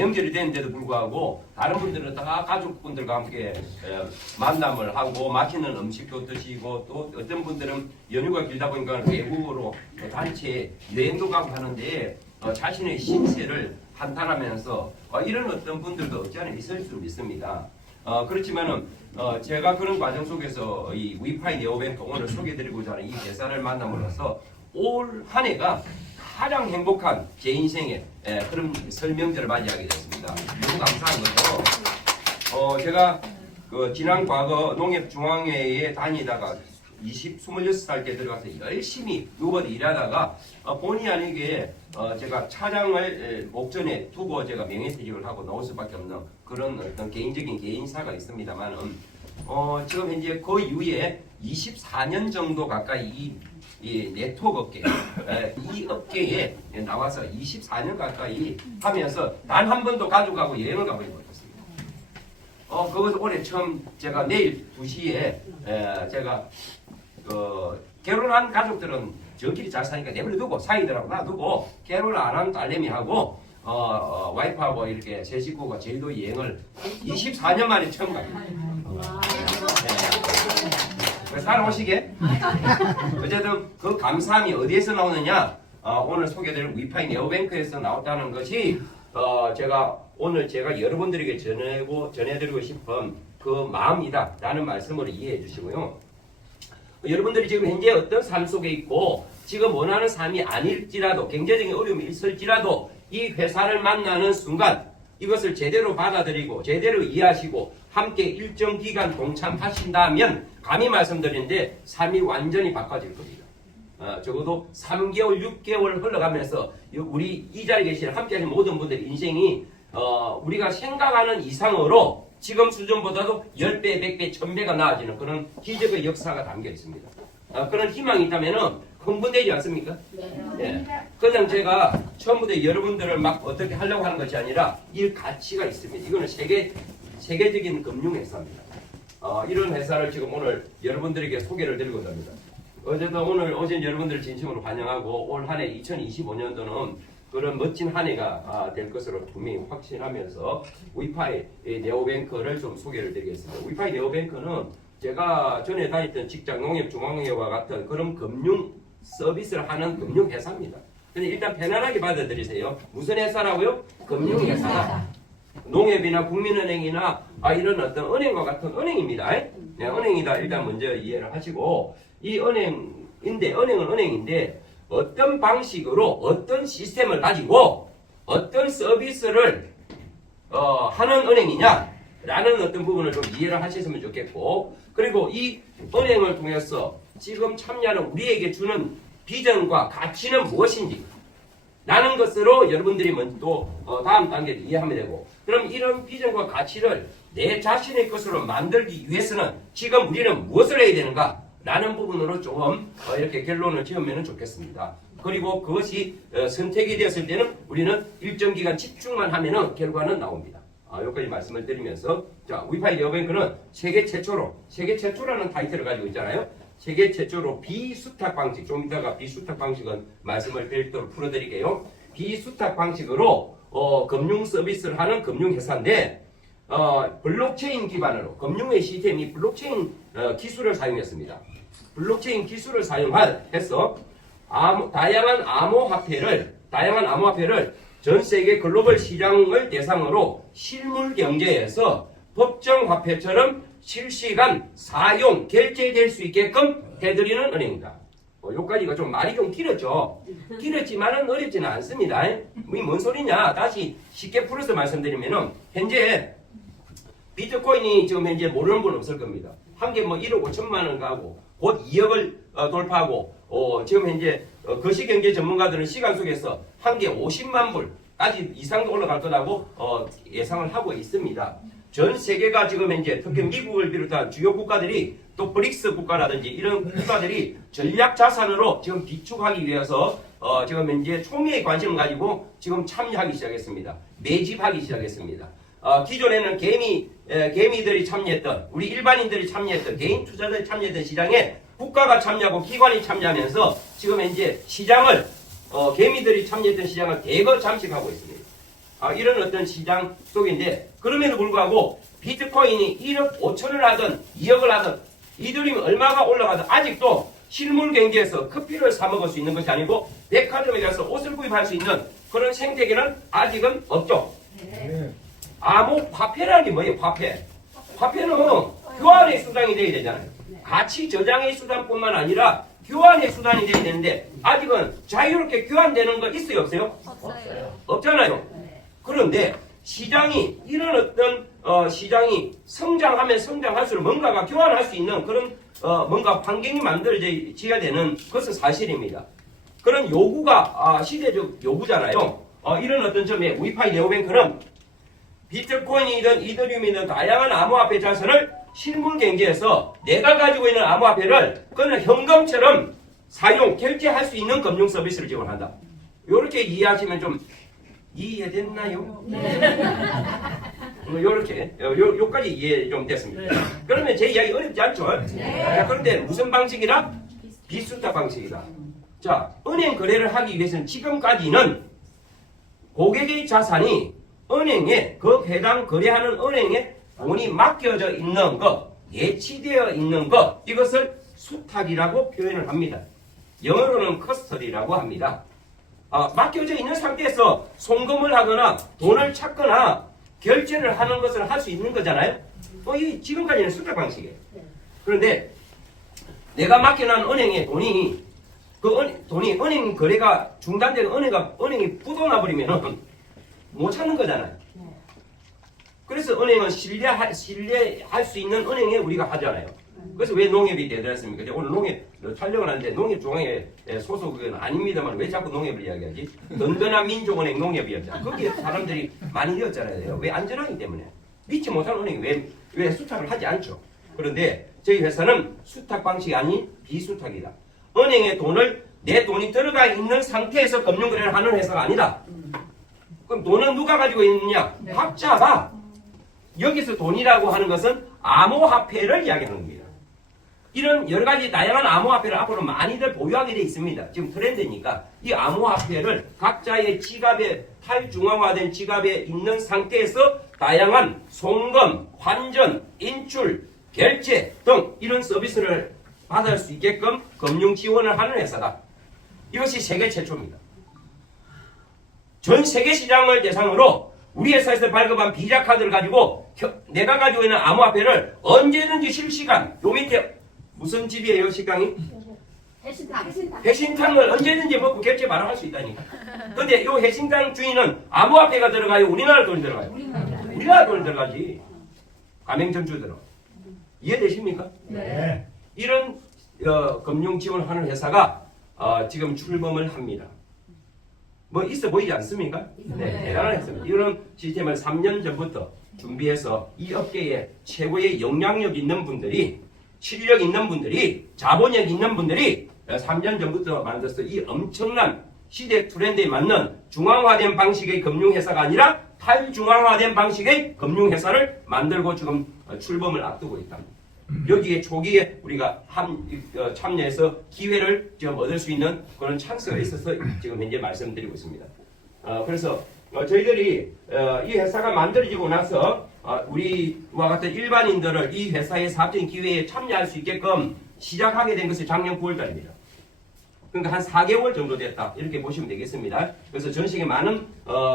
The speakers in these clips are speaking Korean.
연결이 되는데도 불구하고 다른 분들은 다 가족분들과 함께 만남을 하고 맛있는 음식도 드시고 또 어떤 분들은 연휴가 길다 보니까 외국으로 단체 여행도 가고 하는데 자신의 신세를 한탄하면서 이런 어떤 분들도 없지 않아 있을 수 있습니다. 그렇지만은 제가 그런 과정 속에서 이 위파이 네오뱅크 오늘 소개드리고자 하는 이 대사를 만남으로써 올 한 해가 가장 행복한 제 인생의 그런 설명절을 맞이하게 됐습니다. 너무 감사한 거죠. 제가 그 지난 과거 농협중앙회에 다니다가 26살 때 들어가서 열심히 누워서 일하다가 본의 아니게 제가 차량을 목전에 두고 제가 명예퇴직을 하고 나올 수밖에 없는 그런 어떤 개인적인 개인사가 있습니다만은 지금 현재 그 이후에 24년 정도 가까이 이 네트워크 업계, 이 업계에 나와서 24년 가까이 하면서 단 한 번도 가족하고 여행을 가보지 못했습니다. 그것을 올해 처음 제가 내일 2시에 제가 결혼한 가족들은 저끼리 잘 사니까 내버려두고 사이들하고 놔두고 결혼 안 한 딸내미하고 와이프하고 이렇게 세 식구가 제주도 여행을 24년 만에 처음 갑니다. 따라오시게. 어쨌든 그 감사함이 어디에서 나오느냐? 오늘 소개될 위파이 네오뱅크에서 나왔다는 것이 제가 오늘 여러분들에게 전해드리고 싶은 그 마음이다라는 말씀으로 이해해 주시고요. 여러분들이 지금 현재 어떤 삶 속에 있고 지금 원하는 삶이 아닐지라도 경제적인 어려움이 있을지라도 이 회사를 만나는 순간 이것을 제대로 받아들이고 제대로 이해하시고 함께 일정 기간 동참하신다면 감히 말씀드리는데 삶이 완전히 바꿔질 겁니다. 적어도 3개월, 6개월 흘러가면서 우리 이 자리에 계신 함께 하신 모든 분들의 인생이 우리가 생각하는 이상으로 지금 수준보다도 10배, 100배, 1000배가 나아지는 그런 기적의 역사가 담겨 있습니다. 그런 희망이 있다면 흥분되지 않습니까? 네. 그냥 제가 처음부터 여러분들을 막 어떻게 하려고 하는 것이 아니라 이 가치가 있습니다. 이거는 세계적인 금융회사입니다. 이런 회사를 지금 오늘 여러분들에게 소개를 드리고자 합니다. 어제도 오전 여러분들을 진심으로 환영하고 올 한 해 2025년도는 그런 멋진 한 해가 될 것으로 분명히 확신하면서 위파이 네오뱅크를 좀 소개를 드리겠습니다. 위파이 네오뱅크는 제가 전에 다녔던 직장 농협중앙회와 같은 그런 금융 서비스를 하는 금융회사입니다. 근데 일단 편안하게 받아들이세요. 무슨 회사라고요? 금융회사다. 농협이나 국민은행이나 이런 어떤 은행과 같은 은행입니다. 네, 은행이다. 일단 먼저 이해를 하시고 이 은행은 은행인데 어떤 방식으로 어떤 시스템을 가지고 어떤 서비스를 하는 은행이냐라는 어떤 부분을 좀 이해를 하셨으면 좋겠고 그리고 이 은행을 통해서 지금 참여하는 우리에게 주는 비전과 가치는 무엇인지 라는 것으로 여러분들이 먼저 또 다음 단계를 이해하면 되고 그럼 이런 비전과 가치를 내 자신의 것으로 만들기 위해서는 지금 우리는 무엇을 해야 되는가 라는 부분으로 조금 이렇게 결론을 지으면 좋겠습니다. 그리고 그것이 선택이 되었을 때는 우리는 일정 기간 집중만 하면은 결과는 나옵니다. 여기까지 말씀을 드리면서 자 위파이 네오뱅크는 세계 최초라는 타이틀을 가지고 있잖아요. 세계 최초로 비수탁 방식, 좀 이따가 비수탁 방식은 말씀을 별도로 풀어드릴게요. 비수탁 방식으로 금융 서비스를 하는 금융회사인데 블록체인 기반으로 금융의 시스템이 블록체인 기술을 사용했습니다. 블록체인 기술을 사용해서 다양한 암호화폐를 전 세계 글로벌 시장을 대상으로 실물 경제에서 법정 화폐처럼 실시간 사용, 결제될 수 있게끔 해드리는 은행이다. 여기까지가 좀 말이 좀 길었죠. 길었지만은 어렵지는 않습니다. 이게 뭔 소리냐? 다시 쉽게 풀어서 말씀드리면은 현재 비트코인이 지금 현재 모르는 분 없을 겁니다. 한 개 뭐 1억 5천만 원 가고 곧 2억을 돌파하고 지금 현재 거시경제 전문가들은 시간 속에서 한 개 50만 불까지 이상도 올라갈 거라고 예상을 하고 있습니다. 전 세계가 지금 현재 특히 미국을 비롯한 주요 국가들이 또 브릭스 국가라든지 이런 국가들이 전략 자산으로 지금 비축하기 위해서 지금 현재 총회의 관심을 가지고 지금 참여하기 시작했습니다. 매집하기 시작했습니다. 기존에는 개미들이 참여했던 우리 일반인들이 참여했던 개인 투자자들이 참여했던 시장에 국가가 참여하고 기관이 참여하면서 지금 현재 시장을 개미들이 참여했던 시장을 대거 잠식하고 있습니다. 이런 어떤 시장 속인데 그럼에도 불구하고 비트코인이 1억 5천을 하든 2억을 하든 이더리움이 얼마가 올라가든 아직도 실물 경제에서 커피를 사 먹을 수 있는 것이 아니고 백화점에 가서 옷을 구입할 수 있는 그런 생태계는 아직은 없죠. 화폐라는 게 뭐예요? 화폐는 교환의 수단이 돼야 되잖아요. 가치 저장의 수단뿐만 아니라 교환의 수단이 돼야 되는데 아직은 자유롭게 교환되는 거 있어요? 없어요? 없잖아요. 그런데 시장이 이런 어떤 시장이 성장하면 성장할수록 뭔가가 교환할 수 있는 그런 뭔가 환경이 만들어져야 되는 것은 사실입니다. 그런 요구가 시대적 요구잖아요. 이런 어떤 점에 위파이 네오뱅크는 비트코인이든 이더리움이든 다양한 암호화폐 자산을 실물 경제에서 내가 가지고 있는 암호화폐를 그는 현금처럼 사용, 결제할 수 있는 금융 서비스를 지원한다. 이렇게 이해하시면 좀 이해됐나요? 요렇게 요까지 이해 좀 됐습니다. 그러면 제 이야기 어렵지 않죠? 그런데 무슨 방식이라? 비수탁 방식이다. 자, 은행 거래를 하기 위해서는 지금까지는 고객의 자산이 은행에 그 해당 거래하는 은행에 돈이 맡겨져 있는 것, 예치되어 있는 것, 이것을 수탁이라고 표현을 합니다. 영어로는 커스터디라고 합니다. 맡겨져 있는 상태에서 송금을 하거나 돈을 찾거나 결제를 하는 것을 할 수 있는 거잖아요. 이 지금까지는 수탁 방식이에요. 그런데 내가 맡겨놓은 은행에 돈이 은행 거래가 중단되고 은행이 부도나 버리면 못 찾는 거잖아요. 그래서 은행은 신뢰할 수 있는 은행에 우리가 하잖아요. 그래서 왜 농협이 대단했습니까? 오늘 농협 촬영을 하는데 농협중앙회 소속은 아닙니다만 왜 자꾸 농협을 이야기하지? 든든한 민족은행 농협이었잖아요. 거기에 사람들이 많이 되었잖아요. 왜? 안전하기 때문에. 믿지 못하는 은행이 왜 수탁을 하지 않죠? 그런데 저희 회사는 수탁 방식이 아닌 비수탁이다. 은행에 내 돈이 들어가 있는 상태에서 금융거래를 하는 회사가 아니다. 그럼 돈은 누가 가지고 있느냐? 각자가. 여기서 돈이라고 하는 것은 암호화폐를 이야기하는 겁니다. 이런 여러 가지 다양한 암호화폐를 앞으로 많이들 보유하게 되어 있습니다. 지금 트렌드니까 이 암호화폐를 각자의 지갑에 탈중앙화된 지갑에 있는 상태에서 다양한 송금, 환전, 인출, 결제 등 이런 서비스를 받을 수 있게끔 금융 지원을 하는 회사다. 이것이 세계 최초입니다. 전 세계 시장을 대상으로 우리 회사에서 발급한 비자 카드를 가지고 내가 가지고 있는 암호화폐를 언제든지 실시간 요 밑에 무슨 집이에요 식당이? 해신탕을 언제든지 먹고 결제 바로 할 수 있다니까. 근데 요 해신탕 주인은 암호화폐가 들어가요? 우리나라 돈이 들어가요? 우리나라 돈이 들어가지. 가맹점주 들어. 이해되십니까? 네. 이런 금융 지원하는 회사가 지금 출범을 합니다. 뭐 있어 보이지 않습니까? 네, 대단한 회사입니다. 이런 시스템을 3년 전부터 준비해서 이 업계에 최고의 영향력 있는 분들이, 실력 있는 분들이, 자본력 있는 분들이 3년 전부터 만들어서 이 엄청난 시대 트렌드에 맞는 중앙화된 방식의 금융회사가 아니라 탈중앙화된 방식의 금융회사를 만들고 지금 출범을 앞두고 있다. 여기에 초기에 우리가 참여해서 기회를 지금 얻을 수 있는 그런 찬스가 있어서 지금 현재 말씀드리고 있습니다. 그래서 저희들이 이 회사가 만들어지고 나서 우리와 같은 일반인들을 이 회사의 사업적인 기회에 참여할 수 있게끔 시작하게 된 것이 작년 9월달입니다. 그러니까 한 4개월 정도 됐다 이렇게 보시면 되겠습니다. 그래서 전 세계 많은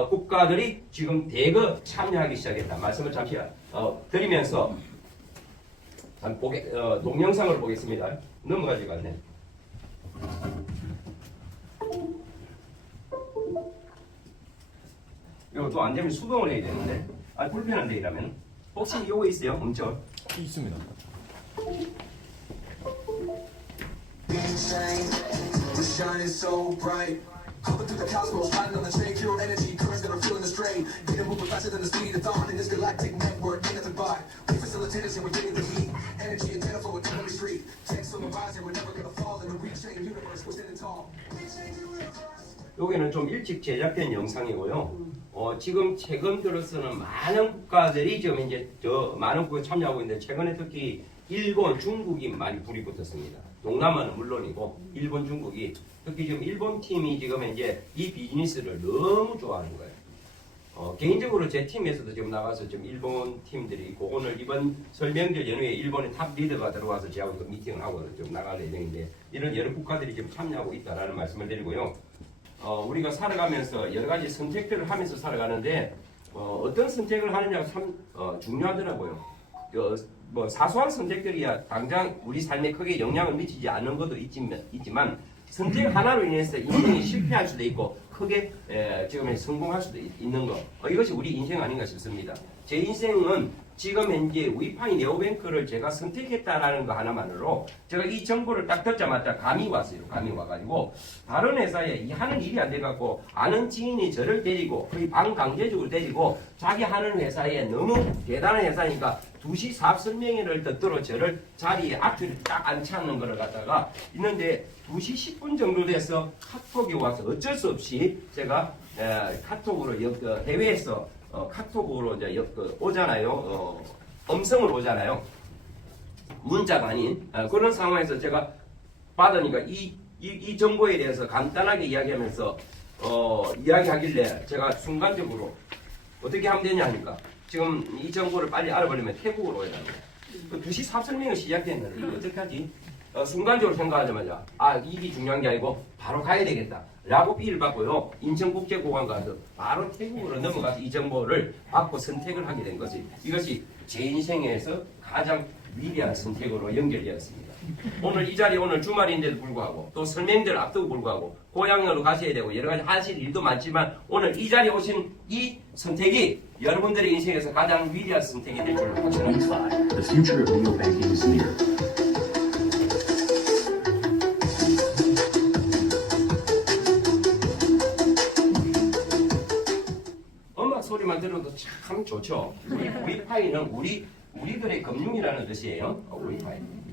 국가들이 지금 대거 참여하기 시작했다 말씀을 잠시 드리면서 동영상을 보겠습니다. 넘어가지고 않네. 이거 또 안 되면 수동을 해야 되는데 불편한데 이러면 혹시 이거 있어요? 엄청 있습니다. Shining so bright, hopping through the cosmos, riding on the train, pure energy, currents that are feeling the strain. Getting moving faster than the speed of thought in this galactic network, ain't nothing but we facilitate us and we're getting the heat. Energy and tenor for a two-way street. Text on the rise and we're never gonna fall in the retrain universe. We're standing tall. 여기는 좀 일찍 제작된 영상이고요. 지금 최근 들어서는 많은 국가들이 지금 이제 많은 국가 참여하고 있는데 최근에 특히 일본, 중국이 많이 불이 붙었습니다. 동남아는 물론이고 일본, 중국이 특히 지금 일본 팀이 지금 이제 이 비즈니스를 너무 좋아하는 거예요. 개인적으로 제 팀에서도 지금 나가서 좀 일본 팀들이 있고 오늘 이번 설명절 연휴에 일본의 탑 리더가 들어와서 저하고 또 미팅을 하고 좀 나갈 예정인데 이런 여러 국가들이 지금 참여하고 있다라는 말씀을 드리고요. 우리가 살아가면서 여러 가지 선택들을 하면서 살아가는데 어떤 선택을 하느냐가 참 중요하더라고요. 뭐 사소한 선택들이야 당장 우리 삶에 크게 영향을 미치지 않는 것도 있지만 선택 하나로 인해서 인생이 실패할 수도 있고 크게 지금 성공할 수도 있는 거 이것이 우리 인생 아닌가 싶습니다. 제 인생은 지금 현재 위파이 네오뱅크를 제가 선택했다라는 거 하나만으로 제가 이 정보를 딱 듣자마자 감이 왔어요. 감이 와가지고 다른 회사에 하는 일이 안 돼갖고 아는 지인이 저를 데리고 거의 반강제적으로 데리고 자기 하는 회사에 너무 대단한 회사니까 2시 사업 설명회를 듣도록 저를 자리에 앞뒤를 딱 앉혀놓는 거를 갖다가 있는데 2시 10분 정도 돼서 카톡이 와서 어쩔 수 없이 제가 카톡으로 해외에서 카톡으로 이제 오잖아요. 음성으로 오잖아요. 문자가 아닌 그런 상황에서 제가 받으니까 이 정보에 대해서 간단하게 이야기하면서 이야기하길래 제가 순간적으로 어떻게 하면 되냐 하니까 지금 이 정보를 빨리 알아보려면 태국으로 오야 되는 거예요. 2시 사설명이 시작됐는데 이거 어떻게 하지? 순간적으로 생각하자마자 이게 중요한 게 아니고 바로 가야 되겠다 라고 삐를 받고요. 인천국제공항 가서 바로 태국으로 넘어가서 이 정보를 받고 선택을 하게 된 것이 이것이 제 인생에서 가장 위대한 선택으로 연결되었습니다. 오늘 이 자리 오늘 주말인데도 불구하고 또 설명들 앞두고 불구하고 고향으로 가셔야 되고 여러 가지 하실 일도 많지만 오늘 이 자리에 오신 이 선택이 여러분들의 인생에서 가장 위대한 선택이 될 줄 확신합니다. The future of neobanking is near. 음악 소리만 들어도 참 좋죠. 위파이는 우리들의 금융이라는 뜻이에요.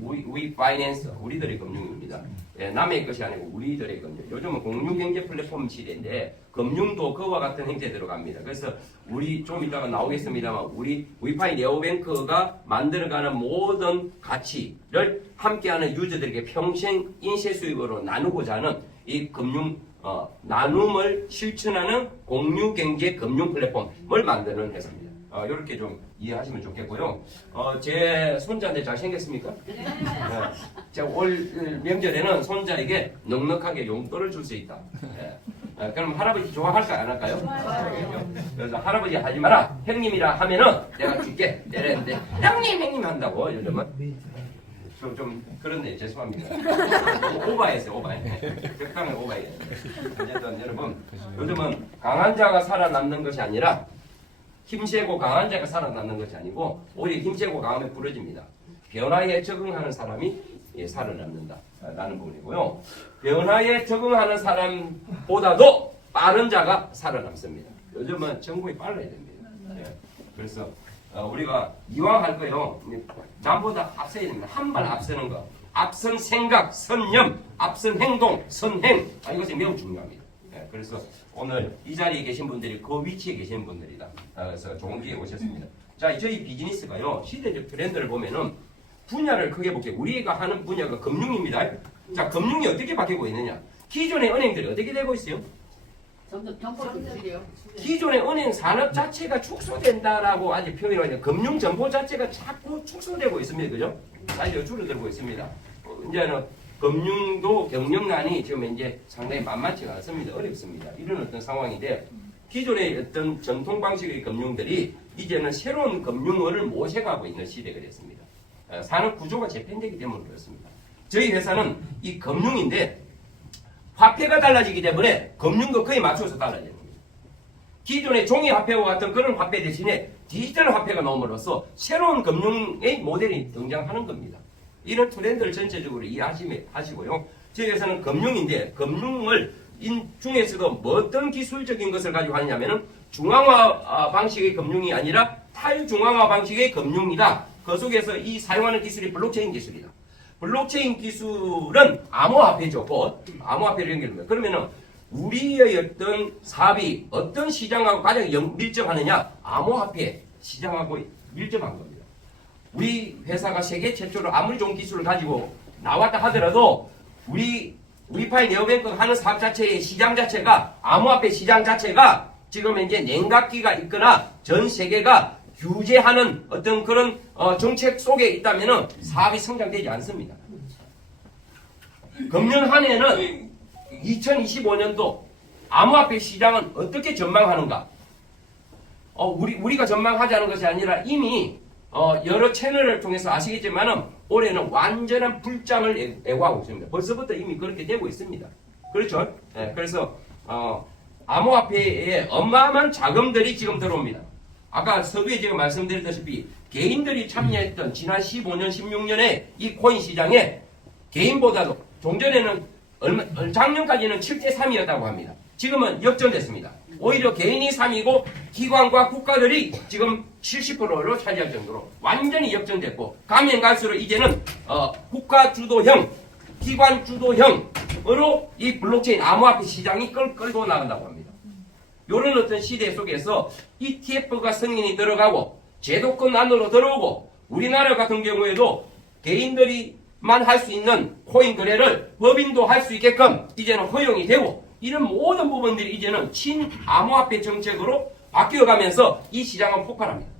We finance 우리들의 금융입니다. 남의 것이 아니고 우리들의 금융. 요즘은 공유경제 플랫폼 시대인데 금융도 그와 같은 행태에 들어갑니다. 그래서 우리 좀 이따가 나오겠습니다만 우리 위파이 네오뱅크가 만들어가는 모든 가치를 함께하는 유저들에게 평생 인쇄 수익으로 나누고자 하는 이 금융 나눔을 실천하는 공유경제 금융 플랫폼을 만드는 회사입니다. 이렇게 좀 이해하시면 좋겠고요. 제 손자한테 잘생겼습니까? 네. 제가 올 명절에는 손자에게 넉넉하게 용돈을 줄 수 있다. 네. 그럼 할아버지 좋아할까요? 안 할까요? 그래서 할아버지 하지 마라. 형님이라 하면은 내가 줄게. 이랬는데 형님 한다고 요즘은. 좀 그렇네. 죄송합니다. 오바했어요. 적당히 오바했어요. 어쨌든 여러분 요즘은 강한 자가 살아남는 것이 아니라 힘세고 강한 자가 살아남는 것이 아니고 오히려 힘세고 강함에 부러집니다. 변화에 적응하는 사람이 살아남는다 라는 부분이고요. 변화에 적응하는 사람보다도 빠른 자가 살아남습니다. 요즘은 정보이 빨라야 됩니다. 그래서 우리가 이왕 할 거요. 남보다 앞서야 됩니다. 한 발 앞서는 거. 앞선 생각, 선념, 앞선 행동, 선행. 이것이 매우 중요합니다. 그래서 오늘 이 자리에 계신 분들이 그 위치에 계신 분들이다. 그래서 좋은 기회에 오셨습니다. 자, 저희 비즈니스가요. 시대적 트렌드를 보면은 분야를 크게 볼게요. 우리가 하는 분야가 금융입니다. 자, 금융이 어떻게 바뀌고 있느냐? 기존의 은행들이 어떻게 되고 있어요? 점점 정보들이요. 기존의 은행 산업 자체가 축소된다라고 아직 표현을 하죠. 금융 정보 자체가 자꾸 축소되고 있습니다. 그죠? 사실 줄어들고 있습니다. 이제는 금융도 경영난이 지금 이제 상당히 만만치가 않습니다. 어렵습니다. 이런 어떤 상황인데 기존의 어떤 전통 방식의 금융들이 이제는 새로운 금융어를 모셔가고 있는 시대가 됐습니다. 산업 구조가 재편되기 때문에 그렇습니다. 저희 회사는 이 금융인데 화폐가 달라지기 때문에 금융도 그에 맞춰서 달라지는 겁니다. 기존의 종이 화폐와 같은 그런 화폐 대신에 디지털 화폐가 나옴으로써 새로운 금융의 모델이 등장하는 겁니다. 이런 트렌드를 전체적으로 이해하시고요. 저희 회사는 금융인데 금융을 중에서도 뭐 어떤 기술적인 것을 가지고 하느냐면은 중앙화 방식의 금융이 아니라 탈중앙화 방식의 금융이다. 그 속에서 이 사용하는 기술이 블록체인 기술이다. 블록체인 기술은 암호화폐죠. 암호화폐를 연결합니다. 그러면은 우리의 어떤 사업이 어떤 시장하고 가장 밀접하느냐? 암호화폐 시장하고 밀접한 겁니다. 우리 회사가 세계 최초로 아무리 좋은 기술을 가지고 나왔다 하더라도 우리 위파이 네오뱅크 하는 사업 자체의 시장 자체가 암호화폐 시장 자체가 지금 이제 냉각기가 있거나 전 세계가 규제하는 어떤 그런 정책 속에 있다면은 사업이 성장되지 않습니다. 금년 한 해는 2025년도 암호화폐 시장은 어떻게 전망하는가? 우리가 전망하자는 것이 아니라 이미 여러 채널을 통해서 아시겠지만은 올해는 완전한 불장을 예고하고 있습니다. 벌써부터 이미 그렇게 되고 있습니다. 그렇죠? 네, 그래서 암호화폐에 어마어마한 자금들이 지금 들어옵니다. 아까 서두에 제가 말씀드렸다시피 개인들이 참여했던 지난 15년, 16년에 이 코인 시장에 개인보다도 종전에는 작년까지는 7대 3이었다고 합니다. 지금은 역전됐습니다. 오히려 개인이 3이고 기관과 국가들이 지금 70%로 차지할 정도로 완전히 역전됐고 가면 갈수록 이제는 국가 주도형, 기관 주도형으로 이 블록체인 암호화폐 시장이 끌고 나간다고 합니다. 이런 어떤 시대 속에서 ETF가 승인이 들어가고 제도권 안으로 들어오고 우리나라 같은 경우에도 개인들이만 할 수 있는 코인 거래를 법인도 할 수 있게끔 이제는 허용이 되고 이런 모든 부분들이 이제는 친암호화폐 정책으로 바뀌어가면서 이 시장은 폭발합니다.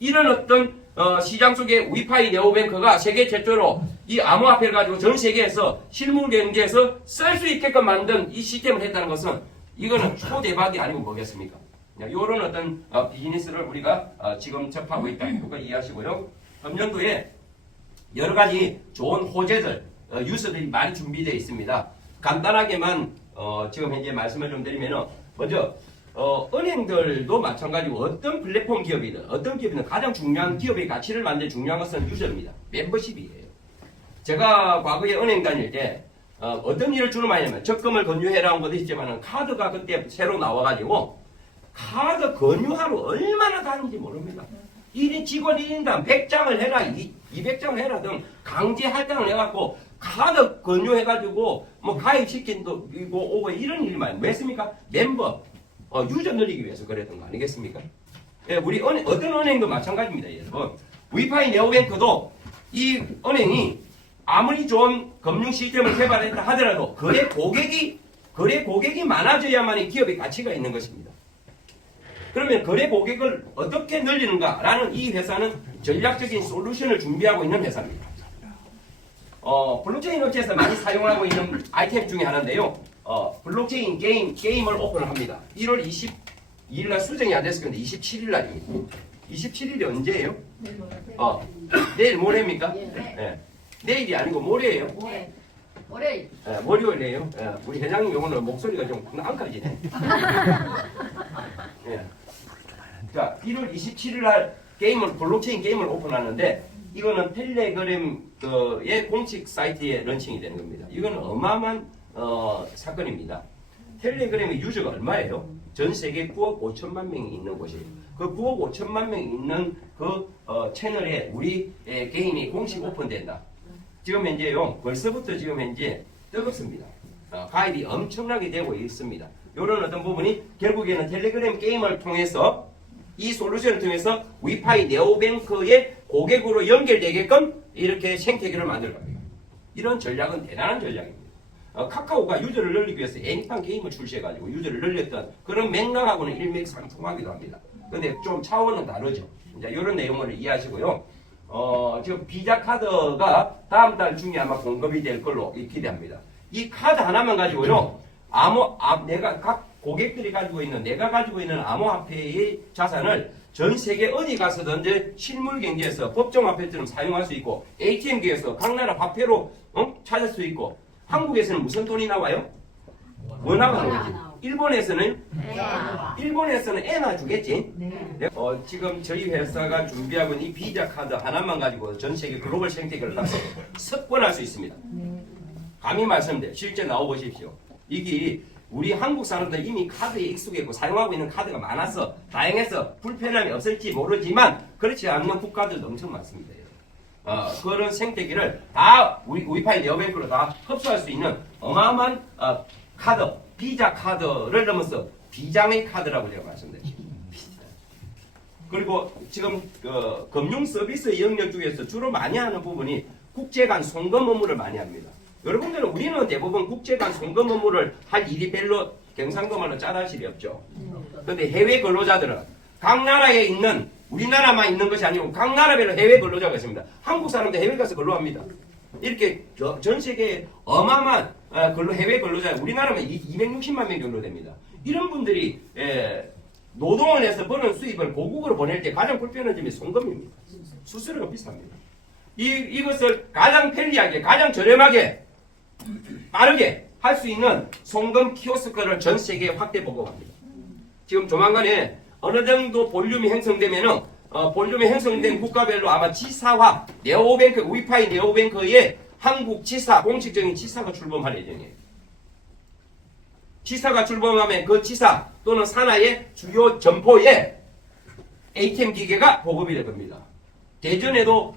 이런 어떤 시장 속에 위파이 네오뱅크가 세계 최초로 이 암호화폐를 가지고 전 세계에서 실물 경제에서 쓸 수 있게끔 만든 이 시스템을 했다는 것은 이거는 초대박이 아니고 뭐겠습니까? 이런 어떤 비즈니스를 우리가 지금 접하고 있다. 이거 이해하시고요. 금년도에 여러 가지 좋은 호재들, 뉴스들이 많이 준비되어 있습니다. 간단하게만 지금 현재 말씀을 좀 드리면은 먼저 은행들도 마찬가지고 어떤 플랫폼 기업이든 어떤 기업이든 가장 중요한 기업의 가치를 만드는 중요한 것은 유저입니다. 멤버십이에요. 제가 과거에 은행 다닐 때 어떤 일을 주로 많이 하냐면 적금을 건조해라는 것도 있지만 카드가 그때 새로 나와가지고 카드 건조하러 얼마나 다른지 모릅니다. 1인 직원 1인당 100장을 해라 200장을 해라 등 강제 할당을 해갖고 카드 건조해가지고 뭐 가입시킨도 오고 이런 일만 왜 했습니까? 멤버 유저 늘리기 위해서 그랬던 거 아니겠습니까? 예, 우리 어떤 은행도 마찬가지입니다. 여러분 위파이 네오뱅크도 이 은행이 아무리 좋은 금융 시스템을 개발했다 하더라도 거래 고객이 많아져야만이 기업의 가치가 있는 것입니다. 그러면 거래 고객을 어떻게 늘리는가라는 이 회사는 전략적인 솔루션을 준비하고 있는 회사입니다. 블록체인 업체에서 많이 사용하고 있는 아이템 중에 하나인데요. 블록체인 게임을 오픈을 합니다. 1월 22일 날 수정이 안 됐을 건데 27일 날입니다. 27일이 언제예요? 내일 모레입니까? 네. 내일이 아니고 모레예요. 올해 네, 월요일이에요. 네, 우리 회장님 오늘 목소리가 좀 앙칼지네. 네. 자, 1월 27일 날 블록체인 게임을 오픈하는데 이거는 텔레그램의 공식 사이트에 런칭이 되는 겁니다. 이거는 어마어마한 사건입니다. 텔레그램의 유저가 얼마예요? 전 세계 9억 5천만 명이 있는 곳이에요. 그 9억 5천만 명이 있는 그 채널에 우리 개인이 공식 오픈된다. 지금 현재요, 벌써부터 지금 현재 뜨겁습니다. 가입이 엄청나게 되고 있습니다. 이런 어떤 부분이 결국에는 텔레그램 게임을 통해서 이 솔루션을 통해서 위파이 네오뱅크의 고객으로 연결되게끔 이렇게 생태계를 만들 겁니다. 이런 전략은 대단한 전략입니다. 카카오가 유저를 늘리기 위해서 애니팡 게임을 출시해가지고 유저를 늘렸던 그런 맥락하고는 일맥상통하기도 합니다. 근데 좀 차원은 다르죠. 이제 이런 내용을 이해하시고요. 지금 비자 카드가 다음 달 중에 아마 공급이 될 걸로 기대합니다. 이 카드 하나만 가지고요. 내가 각 고객들이 가지고 있는 내가 가지고 있는 암호화폐의 자산을 전 세계 어디 가서든 이제 실물 경제에서 법정 화폐처럼 사용할 수 있고 ATM기에서 각 나라 화폐로 찾을 수 있고 한국에서는 무슨 돈이 나와요? 원화가 나오지. 일본에서는 에나 주겠지. 지금 저희 회사가 준비하고 있는 이 비자 카드 하나만 가지고 전 세계 글로벌 생태계를 다 석권할 수 있습니다. 감히 말씀드려요. 실제 나와보십시오. 이게 우리 한국 사람들 이미 카드에 익숙했고 사용하고 있는 카드가 많아서 다행해서 불편함이 없을지 모르지만 그렇지 않는 국가들도 엄청 많습니다. 그런 생태계를 다 우리 위파이 네오뱅크로 다 흡수할 수 있는 어마어마한 카드, 비자 카드를 넘어서 비장의 카드라고 제가 말씀드렸습니다. 그리고 지금 금융 서비스 영역 중에서 주로 많이 하는 부분이 국제 간 송금 업무를 많이 합니다. 여러분들은 우리는 대부분 국제 간 송금 업무를 할 일이 별로 경상도만은 짜다실이 없죠. 근데 해외 근로자들은 각 나라에 있는 우리나라만 있는 것이 아니고 각 나라별로 해외 근로자가 있습니다. 한국 사람들 해외 가서 근로합니다. 이렇게 전 세계에 어마어마한 해외 근로자, 우리나라만 260만 명 정도 됩니다. 이런 분들이 노동을 해서 버는 수입을 고국으로 보낼 때 가장 불편한 점이 송금입니다. 수수료가 비쌉니다. 이것을 가장 편리하게, 가장 저렴하게, 빠르게 할 수 있는 송금 키오스크를 전 세계에 확대 보급합니다. 지금 조만간에 어느 정도 볼륨이 형성되면은 볼륨이 형성된 국가별로 아마 지사화 네오뱅크 위파이 네오뱅크의 한국 지사 공식적인 지사가 출범할 예정이에요. 지사가 출범하면 그 지사 또는 산하의 주요 점포에 ATM 기계가 보급이 될 겁니다. 대전에도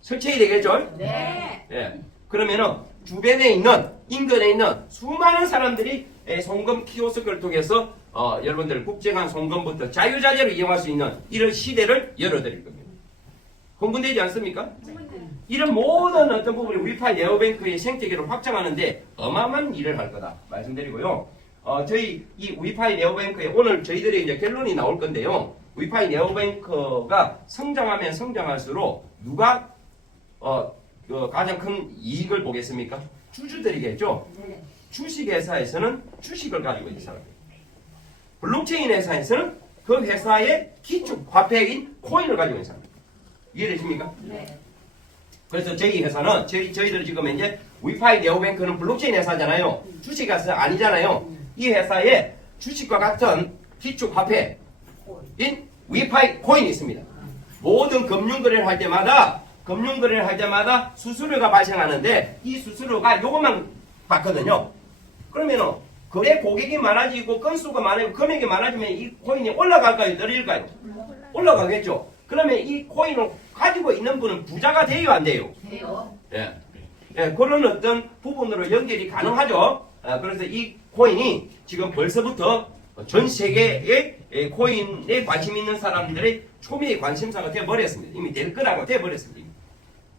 설치해야 되겠죠? 네. 예. 그러면은 주변에 있는 인근에 있는 수많은 사람들이 송금 키오스크를 통해서 여러분들 국제간 송금부터 자유자재로 이용할 수 있는 이런 시대를 열어드릴 겁니다. 흥분되지 않습니까? 이런 모든 어떤 부분이 위파이 네오뱅크의 생태계를 확장하는데 어마어마한 일을 할 거다 말씀드리고요. 저희 이 위파이 네오뱅크에 오늘 저희들의 이제 결론이 나올 건데요. 위파이 네오뱅크가 성장하면 성장할수록 누가 가장 큰 이익을 보겠습니까? 주주들이겠죠. 주식회사에서는 주식을 가지고 있는 사람들. 블록체인 회사에서는 그 회사의 기축 화폐인 코인을 가지고 있는 사람들. 이해되십니까? 네. 그래서 저희 회사는 저희들 지금 이제 위파이 네오뱅크는 블록체인 회사잖아요. 주식회사 아니잖아요. 이 회사에 주식과 같은 기축 화폐인 위파이 코인이 있습니다. 모든 금융 거래를 할 때마다 수수료가 발생하는데 이 수수료가 요것만 받거든요. 그러면은 거래 고객이 많아지고 건수가 많아지고 금액이 많아지면 이 코인이 올라갈까요? 내릴까요? 올라가겠죠. 그러면 이 코인을 가지고 있는 분은 부자가 돼요? 안 돼요? 돼요. 예, 그런 어떤 부분으로 연결이 가능하죠. 그래서 이 코인이 지금 벌써부터 전 세계의 코인에 관심 있는 사람들의 초미의 관심사가 되어버렸습니다. 이미 될 거라고 되어버렸습니다.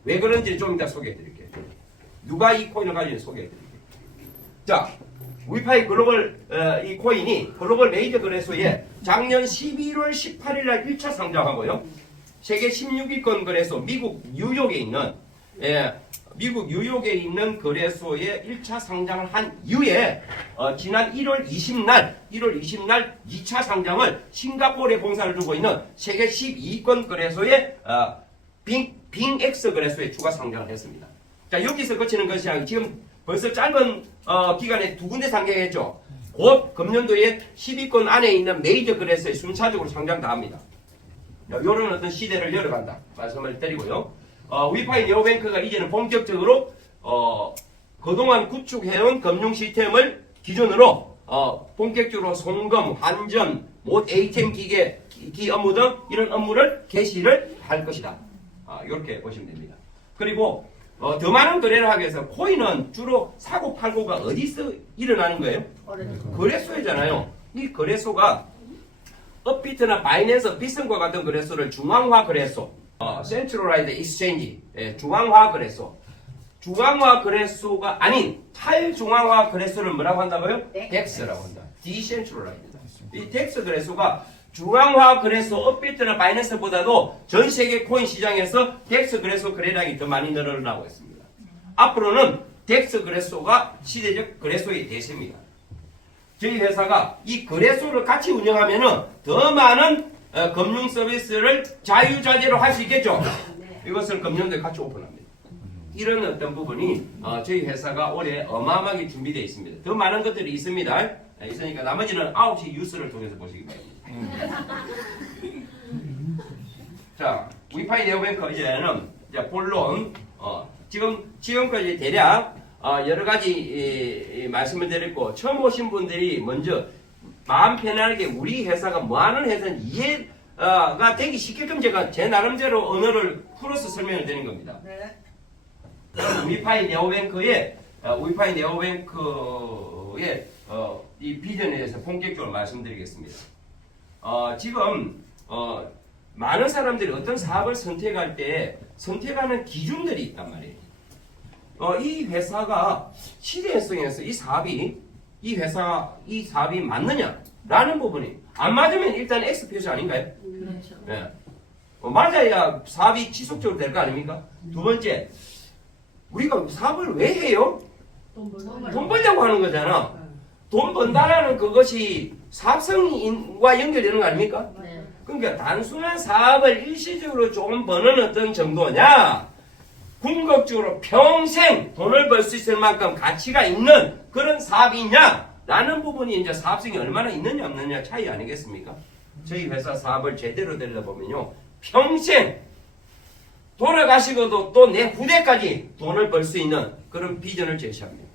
왜 그런지 좀 이따 소개해드릴게요. 누가 이 코인을 가지고 소개해드릴게요. 자, 위파이 글로벌 이 코인이 글로벌 메이저 거래소에 작년 11월 18일 날 1차 상장하고요. 세계 16위권 거래소 미국 뉴욕에 있는 거래소에 1차 상장을 한 이후에 지난 1월 20날 2차 상장을 싱가포르에 본사를 두고 있는 세계 12위권 거래소에 빙엑스 거래소에 추가 상장을 했습니다. 자, 여기서 거치는 것이 아니고 지금 벌써 짧은 기간에 두 군데 상장했죠. 곧 금년도에 10위권 안에 있는 메이저 거래소에 순차적으로 상장 다 합니다. 이런 어떤 시대를 열어간다 말씀을 드리고요. 위파이 네오뱅크가 이제는 본격적으로 그동안 구축해온 금융 시스템을 기준으로 본격적으로 송금, 환전, ATM 기기 업무 등 이런 업무를 개시를 할 것이다. 이렇게 보시면 됩니다. 그리고 더 많은 거래를 하기 위해서 코인은 주로 사고 팔고가 어디서 일어나는 거예요? 거래소잖아요. 이 거래소가 업비트나 바이낸스, 비슨과 같은 거래소를 중앙화 거래소, 센트럴라이드 익스체인지, 중앙화 거래소, 중앙화 거래소가 아닌 탈중앙화 거래소를 뭐라고 한다고요? 덱스라고 한다. 디센트럴라이드다. 이 덱스 거래소가 중앙화 거래소 업비트나 바이낸스보다도 전 세계 코인 시장에서 덱스 거래소 거래량이 더 많이 늘어나고 있습니다. 앞으로는 덱스 거래소가 시대적 거래소의 대세입니다. 저희 회사가 이 거래소를 같이 운영하면은 더 많은 금융 서비스를 자유자재로 할 수 있겠죠. 이것을 금년도에 같이 오픈합니다. 이런 어떤 부분이 저희 회사가 올해 어마어마하게 준비되어 있습니다. 더 많은 것들이 있습니다. 있으니까 나머지는 9시 뉴스를 통해서 보시기 바랍니다. 자, 위파이 네오뱅크 이제는 본론 지금까지 대략 여러 가지 말씀을 드렸고 처음 오신 분들이 먼저 마음 편안하게 우리 회사가 뭐하는 회사인지 이해가 되기 쉽게끔 제가 제 나름대로 언어를 풀어서 설명을 드리는 겁니다. 위파이 네오뱅크의 이 비전에 대해서 본격적으로 말씀드리겠습니다. 지금 많은 사람들이 어떤 사업을 선택할 때 선택하는 기준들이 있단 말이에요. 이 회사가 시대성에서 이 사업이 맞느냐? 라는 부분이 안 맞으면 일단 X 표시 아닌가요? 그렇죠. 예. 맞아야 사업이 지속적으로 될 거 아닙니까? 두 번째, 우리가 사업을 왜 해요? 돈 벌려고 하는 거잖아. 돈 번다라는 그것이 사업성과 연결되는 거 아닙니까? 네. 그러니까 단순한 사업을 일시적으로 조금 버는 어떤 정도냐, 궁극적으로 평생 돈을 벌 수 있을 만큼 가치가 있는 그런 사업이냐 라는 부분이 이제 사업성이 얼마나 있느냐 없느냐 차이 아니겠습니까? 저희 회사 사업을 제대로 되려보면요, 평생 돌아가시고도 또 내 후대까지 돈을 벌 수 있는 그런 비전을 제시합니다.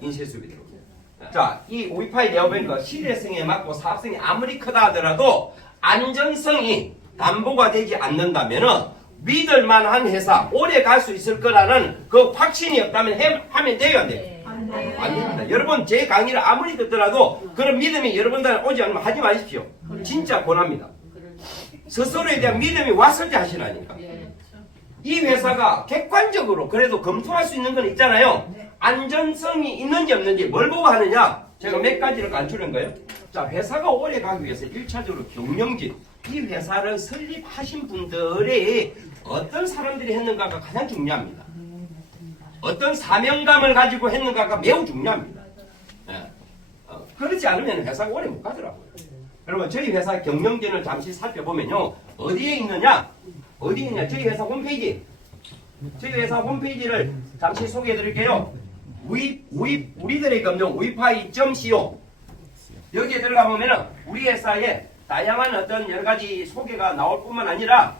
인쇄수비 들어옵니다. 자, 이 위파이 네오뱅크 시대성에 맞고 사업성이 아무리 크다 하더라도 안전성이 담보가 되지 않는다면은 믿을만한 회사, 오래 갈 수 있을 거라는 그 확신이 없다면 하면 돼요, 안 돼요? 안 됩니다. 여러분, 제 강의를 아무리 듣더라도 그런 믿음이 여러분들한테 오지 않으면 하지 마십시오. 진짜 권합니다. 스스로에 대한 믿음이 왔을 때 하시라니까. 이 회사가 객관적으로 그래도 검토할 수 있는 건 있잖아요. 안전성이 있는지 없는지 뭘 보고 하느냐? 제가 몇 가지를 간추린 거예요. 자, 회사가 오래 가기 위해서 1차적으로 경영진. 이 회사를 설립하신 분들이 어떤 사람들이 했는가가 가장 중요합니다. 어떤 사명감을 가지고 했는가가 매우 중요합니다. 예. 그렇지 않으면 회사가 오래 못 가더라고요. 여러분, 저희 회사 경영진을 잠시 살펴보면요, 어디에 있느냐? 어디에 있냐? 저희 회사 홈페이지. 저희 회사 홈페이지를 잠시 소개해 드릴게요. 우리들의 검정 위파이.co. 여기에 들어가 보면은 우리 회사의 다양한 어떤 여러 가지 소개가 나올 뿐만 아니라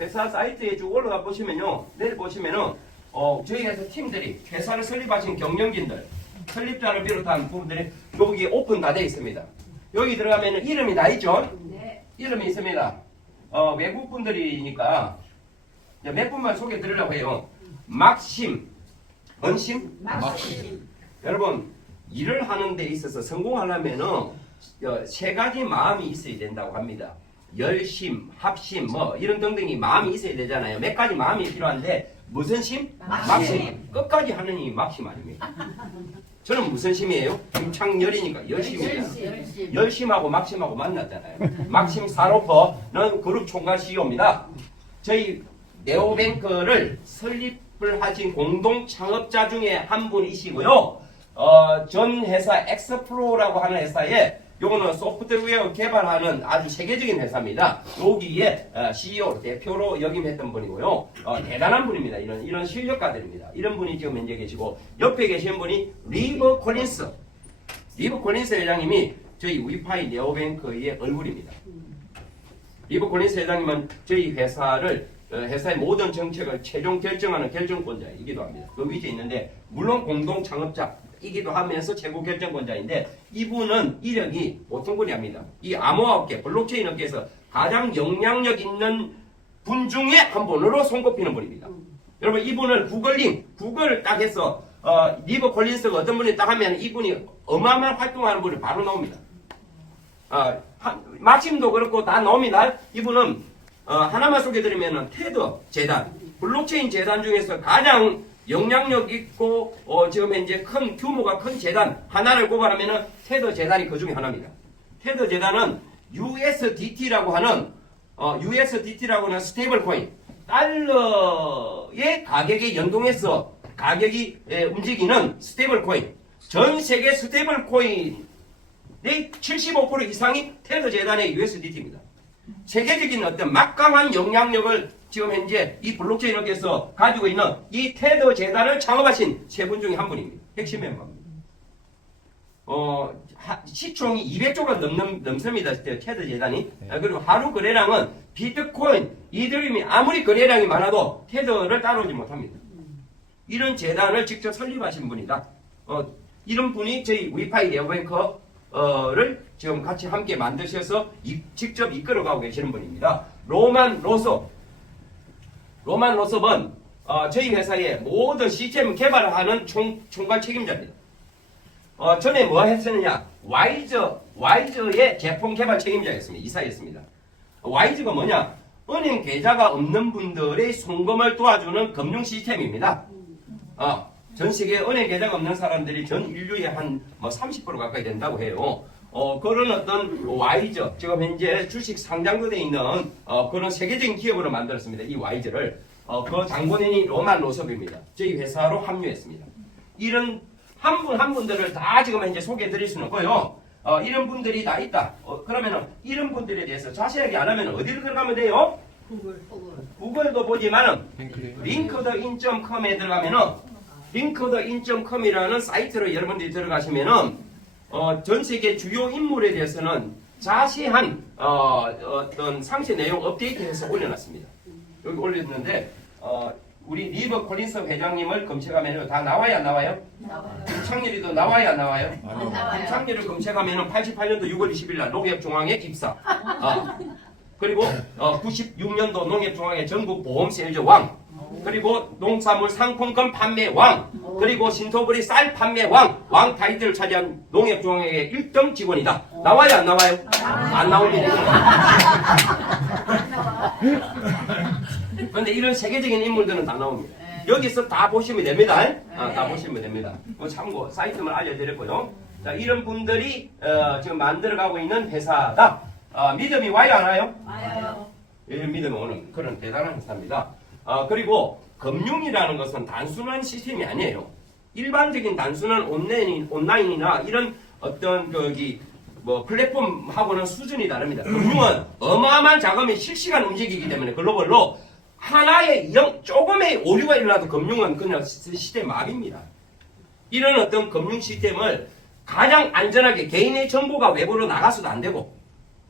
회사 사이트에 쭉 올라가 보시면요, 내일 보시면은 저희 회사 팀들이 회사를 설립하신 경영진들, 설립자를 비롯한 부분들이 여기 오픈 다 되어 있습니다. 여기 들어가면은 이름이 다 있죠? 네. 이름이 있습니다. 외국 분들이니까 몇 분만 소개 드리려고 해요. 막심, 언심? 막심. 여러분, 일을 하는 데 있어서 성공하려면은 세 가지 마음이 있어야 된다고 합니다. 열심, 합심, 뭐 이런 등등이 마음이 있어야 되잖아요. 몇 가지 마음이 필요한데 무슨 심? 막심. 끝까지 하는 이 막심 아닙니까? 저는 무슨 심이에요? 김창열이니까 열심이에요. 열심하고 막심하고 만났잖아요. 막심 사로퍼는 그룹 총괄 CEO입니다. 저희 네오뱅크를 설립을 하신 공동 창업자 중에 한 분이시고요. 전 회사 엑스프로라고 하는 회사에 요거는 소프트웨어 개발하는 아주 세계적인 회사입니다. 여기에 CEO 대표로 역임했던 분이고요. 대단한 분입니다. 이런 실력가들입니다. 이런 분이 지금 현재 계시고, 옆에 계신 분이 리버 콜린스. 리버 콜린스 회장님이 저희 위파이 네오뱅크의 얼굴입니다. 리버 콜린스 회장님은 저희 회사의 모든 정책을 최종 결정하는 결정권자이기도 합니다. 그 위치에 있는데, 물론 공동 창업자이기도 하면서 최고 결정권자인데, 이분은 이력이 보통 분이 아닙니다. 이 암호화업계, 블록체인 업계에서 가장 영향력 있는 분 중에 한 분으로 손꼽히는 분입니다. 여러분, 이분을 구글을 딱 해서 리버 콜린스가 어떤 분이 딱 하면 이분이 어마어마한 활동하는 분이 바로 나옵니다. 막심도 그렇고 다 나옵니다. 이분은 하나만 소개드리면 테드 재단, 블록체인 재단 중에서 가장 영향력 있고 지금 현재 큰 규모가 큰 재단 하나를 꼽아라면 테드 재단이 그 중에 하나입니다. 테드 재단은 USDT라고 하는 스테이블 코인, 달러의 가격에 연동해서 가격이 움직이는 스테이블 코인, 전 세계 스테이블 코인의 75% 이상이 테드 재단의 USDT입니다. 세계적인 어떤 막강한 영향력을 지금 현재 이 블록체인 업계에서 가지고 있는 이 테드 재단을 창업하신 세 분 중에 한 분입니다. 핵심 멤버입니다. 시총이 200조가 넘습니다. 테드 재단이. 그리고 하루 거래량은 비트코인, 이더리움이 아무리 거래량이 많아도 테드를 따라오지 못합니다. 이런 재단을 직접 설립하신 분이다. 이런 분이 저희 위파이 네오뱅크를 지금 같이 함께 만드셔서 직접 이끌어가고 계시는 분입니다. 로만 로섭은 저희 회사의 모든 시스템 개발을 하는 총괄 책임자입니다. 전에 뭐 했었느냐? 와이저의 제품 개발 책임자였습니다. 이사였습니다. 와이저가 뭐냐? 은행 계좌가 없는 분들의 송금을 도와주는 금융 시스템입니다. 전 세계 은행 계좌가 없는 사람들이 전 인류의 한 30% 가까이 된다고 해요. 그런 어떤 와이저, 지금 현재 주식 상장도 돼 있는 그런 세계적인 기업으로 만들었습니다. 이 와이저를. 그 장본인이 로만 로섭입니다. 저희 회사로 합류했습니다. 이런 한 분 한 분들을 다 지금 현재 소개해 드릴 수는 없고요. 이런 분들이 다 있다. 그러면은 이런 분들에 대해서 자세하게 안 하면 어디를 들어가면 돼요? 구글도 보지만은 링크드인.com에 들어가면은 링크드인.com이라는 사이트로 여러분들이 들어가시면은 전 세계 주요 인물에 대해서는 자세한 어떤 상세 내용 업데이트해서 올려놨습니다. 여기 올렸는데 우리 리버 콜린스 회장님을 검색하면 다 나와야 안 나와요? 김창렬이도 나와야 안 나와요? 김창렬을 검색하면 88년도 6월 20일 날 농협중앙회 입사. 그리고 96년도 농협중앙회 전국 보험 세일즈 왕. 그리고 농산물 상품권 판매 왕. 그리고 신토부리 쌀 판매 왕 타이틀을 차지한 농협중앙회 1등 직원이다. 나와요 안 나와요? 안 나옵니다. 그런데 이런 세계적인 인물들은 다 나옵니다. 여기서 다 보시면 됩니다. 다 보시면 됩니다. 참고 사이트만 알려드렸고요. 자, 이런 분들이 지금 만들어가고 있는 회사다. 믿음이 와요 안 와요? 와요. 믿음이 오는 그런 대단한 회사입니다. 그리고 금융이라는 것은 단순한 시스템이 아니에요. 일반적인 단순한 온라인이나 이런 어떤 플랫폼하고는 수준이 다릅니다. 금융은 어마어마한 자금이 실시간 움직이기 때문에 글로벌로 하나의 조금의 오류가 일어나도 금융은 그냥 시스템 마비입니다. 이런 어떤 금융 시스템을 가장 안전하게 개인의 정보가 외부로 나가서도 안 되고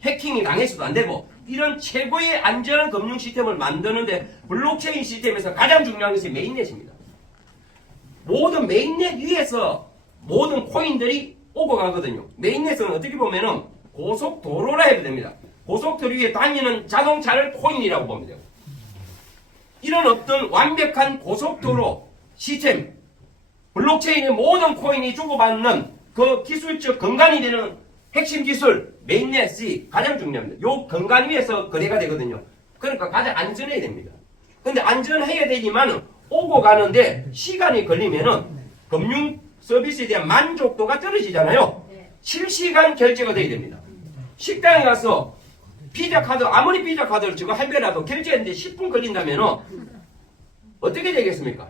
해킹이 당해서도 안 되고 이런 최고의 안전한 금융 시스템을 만드는데 블록체인 시스템에서 가장 중요한 것이 메인넷입니다. 모든 메인넷 위에서 모든 코인들이 오고 가거든요. 메인넷은 어떻게 보면은 고속도로라 해도 됩니다. 고속도로 위에 다니는 자동차를 코인이라고 보면 돼요. 이런 어떤 완벽한 고속도로 시스템, 블록체인의 모든 코인이 주고받는 그 기술적 근간이 되는 핵심 기술, 메인넷이 가장 중요합니다. 요 근간 위에서 거래가 되거든요. 그러니까 가장 안전해야 됩니다. 근데 안전해야 되지만 오고 가는데 시간이 걸리면은 금융 서비스에 대한 만족도가 떨어지잖아요. 실시간 결제가 돼야 됩니다. 식당에 가서 피자 카드, 아무리 피자 카드를 지금 할배라도 결제했는데 10분 걸린다면 어떻게 되겠습니까?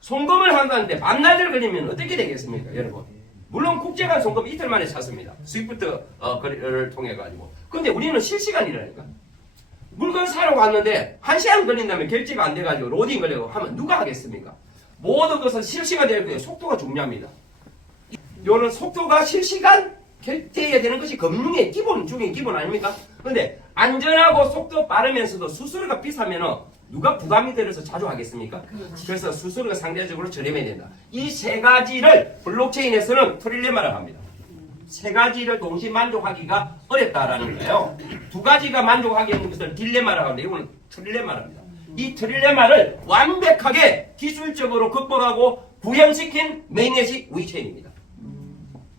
송금을 한다는데 반나절 걸리면 어떻게 되겠습니까, 여러분? 물론 국제간 송금 이틀 만에 찼습니다. 스위프트 거래를 통해 가지고. 근데 우리는 실시간이라니까. 물건 사러 갔는데 1시간 걸린다면 결제가 안 돼가지고 로딩 걸리고 하면 누가 하겠습니까? 모든 것은 실시간 되는 게 속도가 중요합니다. 이런 속도가 실시간 결제해야 되는 것이 금융의 기본 중에 기본 아닙니까? 근데 안전하고 속도 빠르면서도 수수료가 비싸면 누가 부담이 들어서 자주 하겠습니까? 그래서 수수료가 상대적으로 저렴해야 된다. 이 세 가지를 블록체인에서는 트릴레마라고 합니다. 세 가지를 동시 만족하기가 어렵다라는 거예요. 두 가지가 만족하기 힘든 것을 딜레마라고 하는데 이거는 트릴레마랍니다. 이 트릴레마를 완벽하게 기술적으로 극복하고 구현시킨 메인넷이 위체인입니다.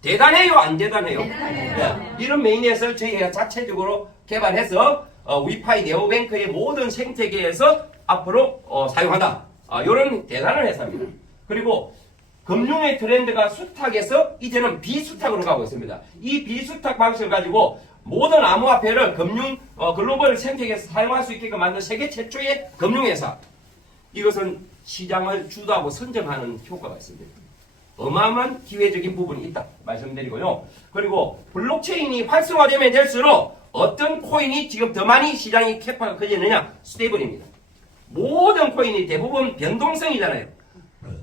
대단해요? 안 대단해요? 네. 이런 메인넷을 저희가 자체적으로 개발해서 위파이 네오뱅크의 모든 생태계에서 앞으로 사용하다. 이런 대단한 회사입니다. 그리고 금융의 트렌드가 수탁에서 이제는 비수탁으로 가고 있습니다. 이 비수탁 방식을 가지고 모든 암호화폐를 금융 글로벌 생태계에서 사용할 수 있게끔 만든 세계 최초의 금융회사. 이것은 시장을 주도하고 선점하는 효과가 있습니다. 어마어마한 기회적인 부분이 있다 말씀드리고요. 그리고 블록체인이 활성화되면 될수록 어떤 코인이 지금 더 많이 시장이 캐파가 커지느냐? 스테이블입니다. 모든 코인이 대부분 변동성이잖아요.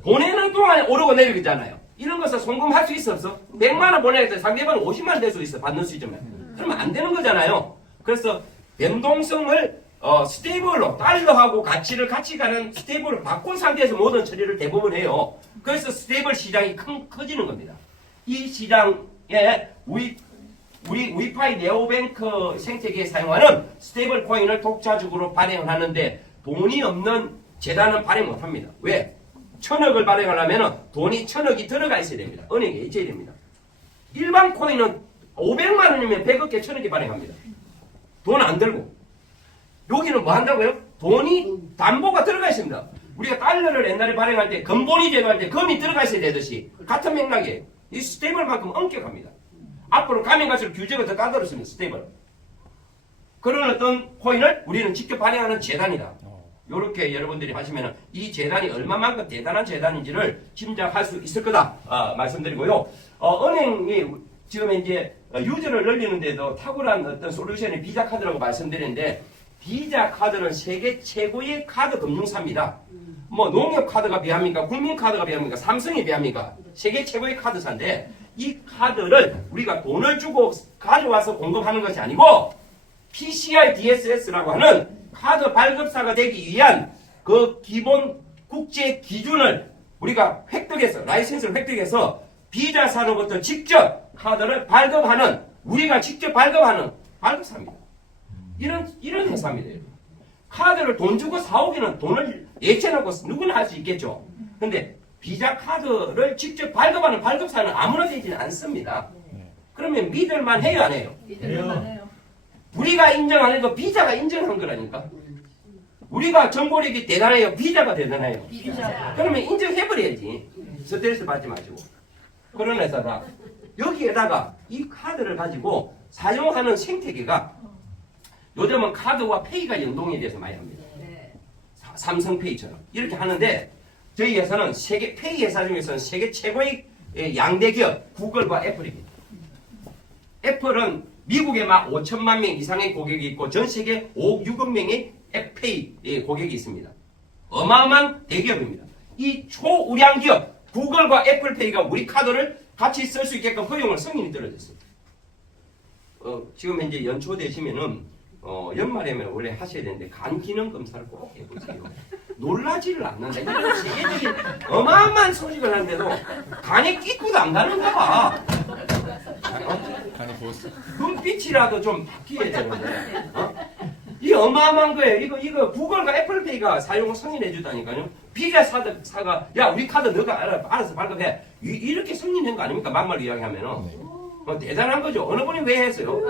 보내는 동안에 오르고 내리잖아요. 이런 것을 송금할 수 있어 없어? 100만 원 보내야 돼. 상대방은 50만 원 될 수 있어. 받는 시점에. 그러면 안 되는 거잖아요. 그래서 변동성을 스테이블로 달러하고 가치를 같이 가는 스테이블로 바꾼 상태에서 모든 처리를 대부분 해요. 그래서 스테이블 시장이 커지는 겁니다. 이 시장에 우리 위파이 네오뱅크 생태계에 사용하는 스테이블 코인을 독자적으로 발행을 하는데 돈이 없는 재단은 발행 못합니다. 왜? 1000억을 발행하려면 돈이 1000억이 들어가 있어야 됩니다. 은행에 있어야 됩니다. 일반 코인은 500만 원이면 100억개 1000억개 발행합니다. 돈 안 들고. 여기는 뭐 한다고요? 돈이 담보가 들어가 있습니다. 우리가 달러를 옛날에 발행할 때 금본위 제도할 때 금이 들어가 있어야 되듯이 같은 맥락이에요. 이 스테이블만큼 엄격합니다. 앞으로 가면 갈수록 규제가 더 까다롭습니다. 스테이블. 그런 어떤 코인을 우리는 직접 발행하는 재단이다. 이렇게 여러분들이 하시면 이 재단이 얼마만큼 대단한 재단인지를 짐작할 수 있을 거다 말씀드리고요. 은행이 지금 이제 유저를 늘리는데도 탁월한 어떤 솔루션이 비자 카드라고 말씀드렸는데 비자 카드는 세계 최고의 카드 금융사입니다. 뭐 농협 카드가 비합니까? 국민 카드가 비합니까? 삼성이 비합니까? 세계 최고의 카드사인데 이 카드를 우리가 돈을 주고 가져와서 공급하는 것이 아니고 PCI DSS라고 하는 카드 발급사가 되기 위한 그 기본 국제 기준을 우리가 획득해서 라이센스를 획득해서 비자사로부터 직접 카드를 발급하는 우리가 직접 발급하는 발급사입니다. 이런 회사입니다. 카드를 돈 주고 사오기는 돈을 예치해놓고 누구나 할 수 있겠죠. 근데 비자 카드를 직접 발급하는 발급사는 아무나 되지는 않습니다. 그러면 믿을만 해요, 안 해요? 믿을만해요. 우리가 인정 안 해도 비자가 인정한 거라니까. 우리가 정보력이 대단해요, 비자가 대단해요. 비자. 그러면 인정해버려야지. 스트레스 받지 마시고. 그런 회사다. 여기에다가 이 카드를 가지고 사용하는 생태계가 요즘은 카드와 페이가 연동이 돼서 많이 합니다. 삼성페이처럼 이렇게 하는데 저희 회사는 세계 페이 회사 중에서는 세계 최고의 양대 기업 구글과 애플입니다. 애플은 미국에 막 5천만 명 이상의 고객이 있고 전 세계 5억 6억 명의 애플페이 고객이 있습니다. 어마어마한 대기업입니다. 이 초우량 기업 구글과 애플페이가 우리 카드를 같이 쓸 수 있게끔 허용을 승인이 떨어졌습니다. 지금 이제 연초 되시면은 연말에는 원래 하셔야 되는데 간 기능 검사를 꼭 해보세요. 놀라지를 않는다. 이런 세계적인 어마어마한 소식을 하는데도 간에 끼고도 안 가는가 봐. 간이 부었어. 눈빛이라도 좀 바뀌어야 되는데. 이 어마어마한 거예요. 이거 구글과 애플페이가 사용 승인해 주다니까요. 비자 사가 야 우리 카드 너가 알아서 발급해. 이렇게 승인한 거 아닙니까? 막말 이야기하면은. 대단한 거죠. 어느 분이 왜 했어요?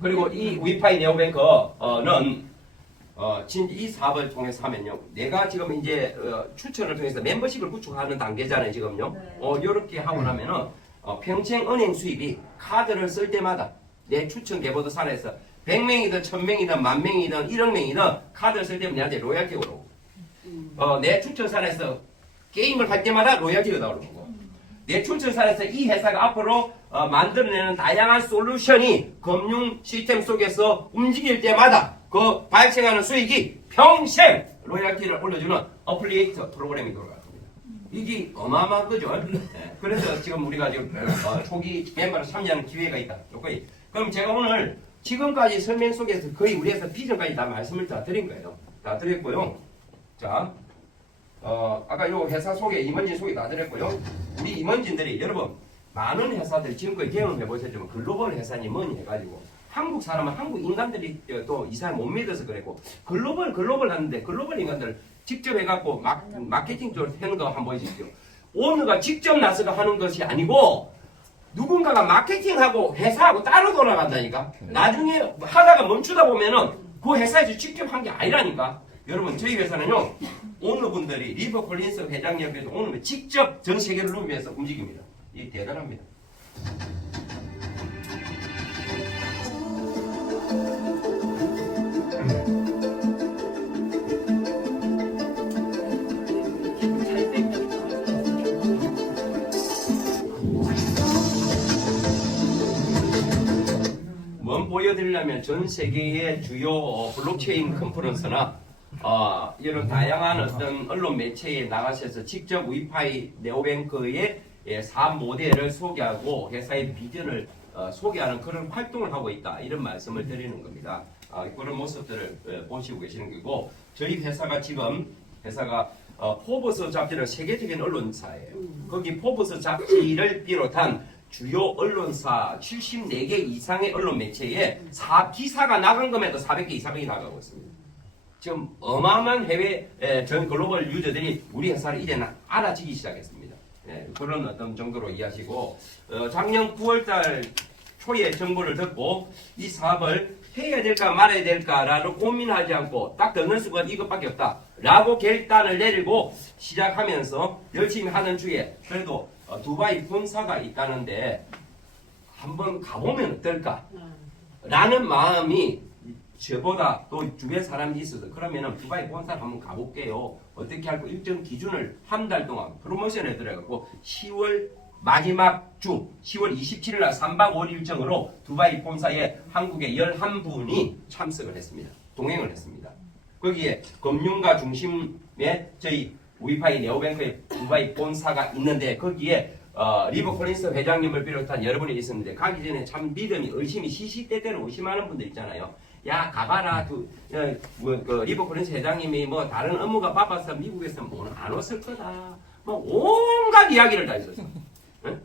그리고 이 위파이 네오뱅크는 이 사업을 통해서 하면요. 내가 지금 이제 추천을 통해서 멤버십을 구축하는 단계잖아요. 지금요. 이렇게 하고 나면은 평생 은행 수입이 카드를 쓸 때마다 내 추천 개보도 산에서 100명이든 1000명이든 10,000명이든 1억 명이든 카드를 쓸 때마다 내한테 로열티가 오르고 내 추천산에서 게임을 할 때마다 로열티가 나오고 내 추천산에서 이 회사가 앞으로 만들어내는 다양한 솔루션이 금융 시스템 속에서 움직일 때마다 그 발생하는 수익이 평생 로열티를 올려주는 어플리에이터 프로그램이 돌아갑니다. 이게 어마어마한 거죠. 네. 그래서 지금 우리가 지금 초기 멤버로 참여하는 기회가 있다. 요거이. 그럼 제가 오늘 지금까지 설명 속에서 거의 우리 회사 비전까지 다 말씀을 다 드린 거예요. 다 드렸고요. 자. 아까 요 회사 소개, 임원진 소개 다 드렸고요. 우리 임원진들이 여러분 많은 회사들이 지금까지 경험해 보셨지만 글로벌 회사니 뭐니 해가지고 한국 사람은 한국 인간들이 또 이 사람 못 믿어서 그랬고 글로벌 하는데 글로벌 인간들을 직접 해갖고 마케팅 쪽으로 하는 거 한번 보여주십시오. 오너가 직접 나서서 하는 것이 아니고 누군가가 마케팅하고 회사하고 따로 돌아간다니까. 나중에 하다가 멈추다 보면은 그 회사에서 직접 한 게 아니라니까. 여러분 저희 회사는요 오너분들이 리버 콜린스 회장님께서 오늘 직접 전 세계를 누비면서 움직입니다. 이 대단합니다. 뭘 보여드리려면 전 세계의 주요 블록체인 컨퍼런스나 이런 다양한 어떤 언론 매체에 나가셔서 직접 위파이 네오뱅크의 사업 모델을 소개하고 회사의 비전을 소개하는 그런 활동을 하고 있다. 이런 말씀을 드리는 겁니다. 그런 모습들을 보시고 계시는 거고 저희 회사가 지금 포브스 잡지는 세계적인 언론사예요. 거기 포브스 잡지를 비롯한 주요 언론사 74개 이상의 언론 매체에 기사가 나간 것에도 400개 이상이 나가고 있습니다. 지금 어마어마한 해외 전 글로벌 유저들이 우리 회사를 이제 알아지기 시작했습니다. 그런 어떤 정도로 이해하시고 작년 9월달 초의 정보를 듣고 이 사업을 해야 될까 말아야 될까라고 고민하지 않고 딱 듣는 순간 이것밖에 없다 라고 결단을 내리고 시작하면서 열심히 하는 중에 그래도 두바이 본사가 있다는데 한번 가보면 어떨까 라는 마음이 저보다 또 주변 사람이 있어서 그러면은 두바이 본사를 한번 가볼게요. 어떻게 할고 일정 기준을 한 달 동안 프로모션에 들어가고 10월 마지막 주 10월 27일 날 3박 5일 일정으로 두바이 본사에 한국의 11분이 참석을 했습니다. 동행을 했습니다. 거기에 금융가 중심의 저희 위파이 네오뱅크의 두바이 본사가 있는데 거기에 리버 콜린스 회장님을 비롯한 여러분이 있었는데 가기 전에 참 믿음이 의심이 시시때때로 의심하는 분들 있잖아요. 야 가봐라 그 리버 콜린스 회장님이 뭐 다른 업무가 바빠서 미국에서 뭐 안 왔을 거다 뭐 온갖 이야기를 다 했었어. 응?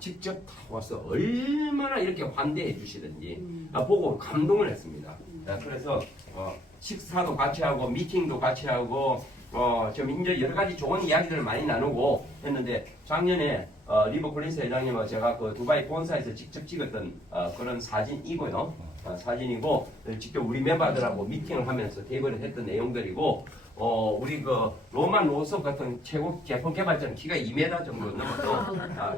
직접 다 와서 얼마나 이렇게 환대해 주시든지 보고 감동을 했습니다. 그래서 식사도 같이 하고 미팅도 같이 하고 좀 이제 여러 가지 좋은 이야기들을 많이 나누고 했는데 작년에 리버 콜린스 회장님과 제가 그 두바이 본사에서 직접 찍었던 그런 사진이고요. 사진이고 직접 우리 멤버들하고 미팅을 하면서 대화를 했던 내용들이고 우리 그 로만 로섭 같은 최고 제품 개발자는 키가 2m 정도 넘어서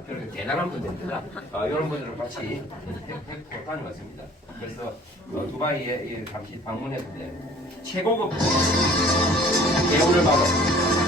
그렇게 대단한 분들입니다. 이런 분들을 같이 했고 다녀왔습니다. 그래서 두바이에 잠시 방문했는데 최고급 대우를 받았습니다.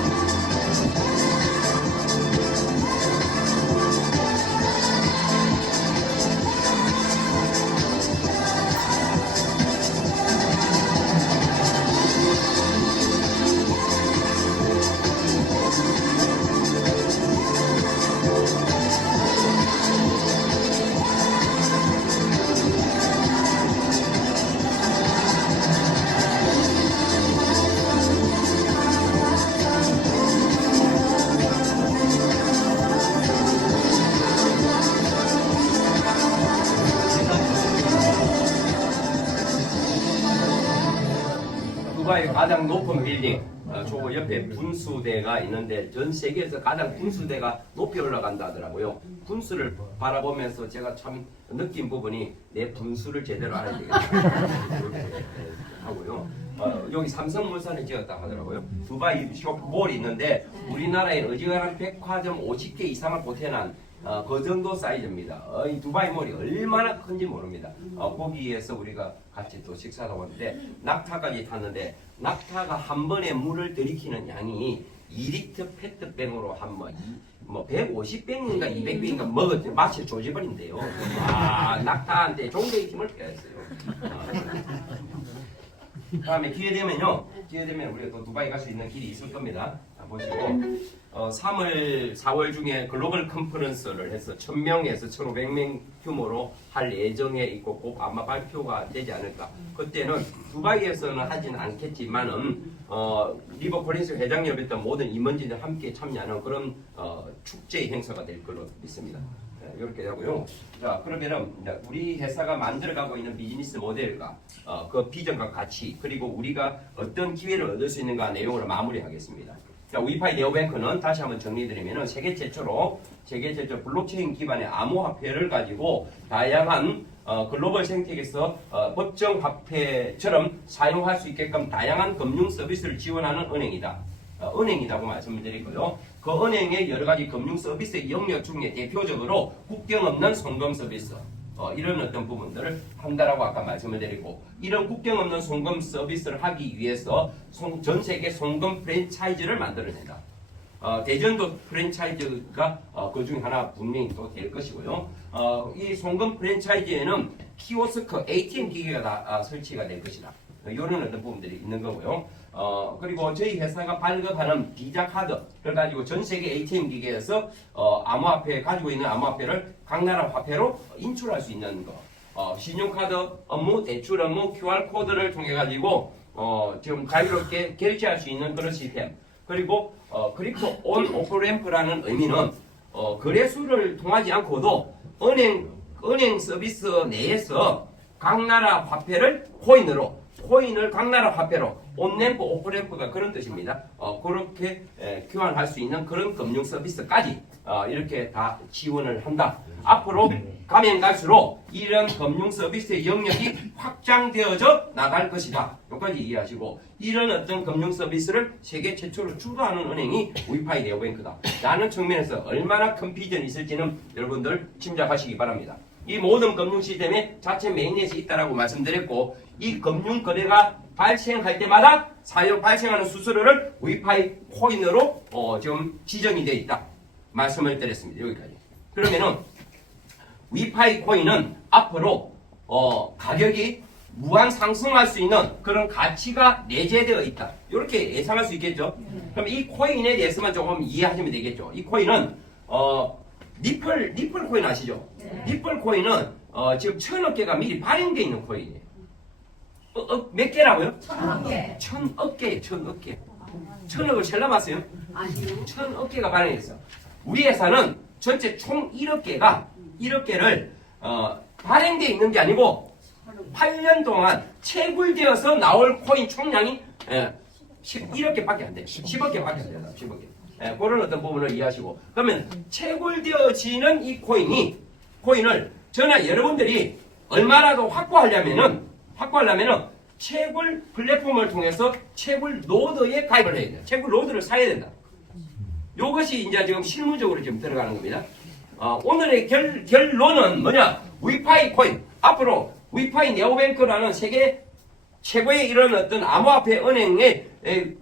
두바이 가장 높은 빌딩, 저 옆에 분수대가 있는데 전 세계에서 가장 분수대가 높이 올라간다 하더라고요. 분수를 바라보면서 제가 참 느낀 부분이 내 분수를 제대로 알아야 되겠다 하고요. 여기 삼성물산에 지었다 하더라고요. 두바이 쇼몰이 있는데 우리나라에 어지간한 백화점 50개 이상을 보태난 그 정도 사이즈입니다. 이 두바이 몰이 얼마나 큰지 모릅니다. 거기에서 우리가 같이 또 식사도 하는데 낙타까지 탔는데 낙타가 한 번에 물을 들이키는 양이 2리터 페트병으로 한번 뭐 150병인가 200병인가 먹었죠. 맛이 조지버린데요. 낙타한테 종대의 힘을 빼앗어요. 다음에 기회 되면 우리가 또 두바이 갈 수 있는 길이 있을 겁니다. 보시고 3월, 4월 중에 글로벌 컨퍼런스를 해서 1000명에서 1500명 규모로 할 예정에 있고 꼭 아마 발표가 되지 않을까. 그때는 두바이에서는 하지는 않겠지만은 리버 콜린스 회장님을 비롯한 모든 임원진들 함께 참여하는 그런 축제 행사가 될 걸로 믿습니다. 이렇게 하고요. 자, 그러면은 우리 회사가 만들어가고 있는 비즈니스 모델과 그 비전과 가치 그리고 우리가 어떤 기회를 얻을 수 있는가 내용으로 마무리하겠습니다. 자, 위파이 네오뱅크는 다시 한번 정리드리면은 세계 최초로 블록체인 기반의 암호화폐를 가지고 다양한 글로벌 생태계에서 법정 화폐처럼 사용할 수 있게끔 다양한 금융 서비스를 지원하는 은행이라고 말씀드리고요. 그 은행의 여러 가지 금융 서비스의 영역 중에 대표적으로 국경 없는 송금 서비스, 이런 어떤 부분들을 한다라고 아까 말씀을 드리고, 이런 국경 없는 송금 서비스를 하기 위해서 전 세계 송금 프랜차이즈를 만들어낸다. 대전도 프랜차이즈가 그 중에 하나 분명히 또 될 것이고요. 이 송금 프랜차이즈에는 키오스크, ATM 기계가 다 설치가 될 것이다. 이런 어떤 부분들이 있는 거고요. 그리고 저희 회사가 발급하는 비자 카드를 가지고 전 세계 ATM 기계에서 암호화폐 가지고 있는 암호화폐를 각 나라 화폐로 인출할 수 있는 거. 신용카드 업무, 대출 업무, QR 코드를 통해 가지고 지금 자유롭게 결제할 수 있는 그런 시스템. 그리고 크립토 온 오프램프라는 의미는 거래소를 통하지 않고도 은행 서비스 내에서 각 나라 화폐를 코인으로 코인을 각 나라 화폐로 온램프, 오프램프가 그런 뜻입니다. 그렇게 교환할 수 있는 그런 금융 서비스까지 이렇게 다 지원을 한다. 앞으로 가면 갈수록 이런 금융 서비스의 영역이 확장되어져 나갈 것이다. 여기까지 이해하시고 이런 어떤 금융 서비스를 세계 최초로 주도하는 은행이 위파이 네오뱅크다. 라는 측면에서 얼마나 큰 비전이 있을지는 여러분들 짐작하시기 바랍니다. 이 모든 금융 시스템의 자체 메인넷이 있다라고 말씀드렸고 이 금융 거래가 발생할 때마다 발생하는 수수료를 위파이 코인으로 지금 지정이 되어 있다. 말씀을 드렸습니다. 여기까지. 그러면은 위파이 코인은 앞으로 가격이 무한 상승할 수 있는 그런 가치가 내재되어 있다. 이렇게 예상할 수 있겠죠. 그럼 이 코인에 대해서만 조금 이해하시면 되겠죠. 이 코인은 니플 코인 아시죠? 니플 코인은 지금 1000억 개가 미리 발행되어 있는 코인이에요. 몇 개라고요? 1000억 개. 1000억 개예요. 1000억 개. 1000억을 셀러봤어요? 아니요. 1000억 개가 발행했어. 우리 회사는 전체 총 1억 개를 발행되어 있는 게 아니고 8년 동안 채굴되어서 나올 코인 총량이 1억 개밖에 안 돼. 10억 개밖에 안 돼요. 10억 개. 그런 어떤 부분을 이해하시고 그러면 채굴되어지는 이 코인을 저나 여러분들이 얼마라도 확보하려면은 채굴 플랫폼을 통해서 채굴 노드에 가입을 해야 돼요. 채굴 노드를 사야 된다. 이것이 이제 지금 실무적으로 지금 들어가는 겁니다. 오늘의 결론은 뭐냐? 위파이 코인. 앞으로 위파이 네오뱅크라는 세계 최고의 이런 어떤 암호화폐 은행의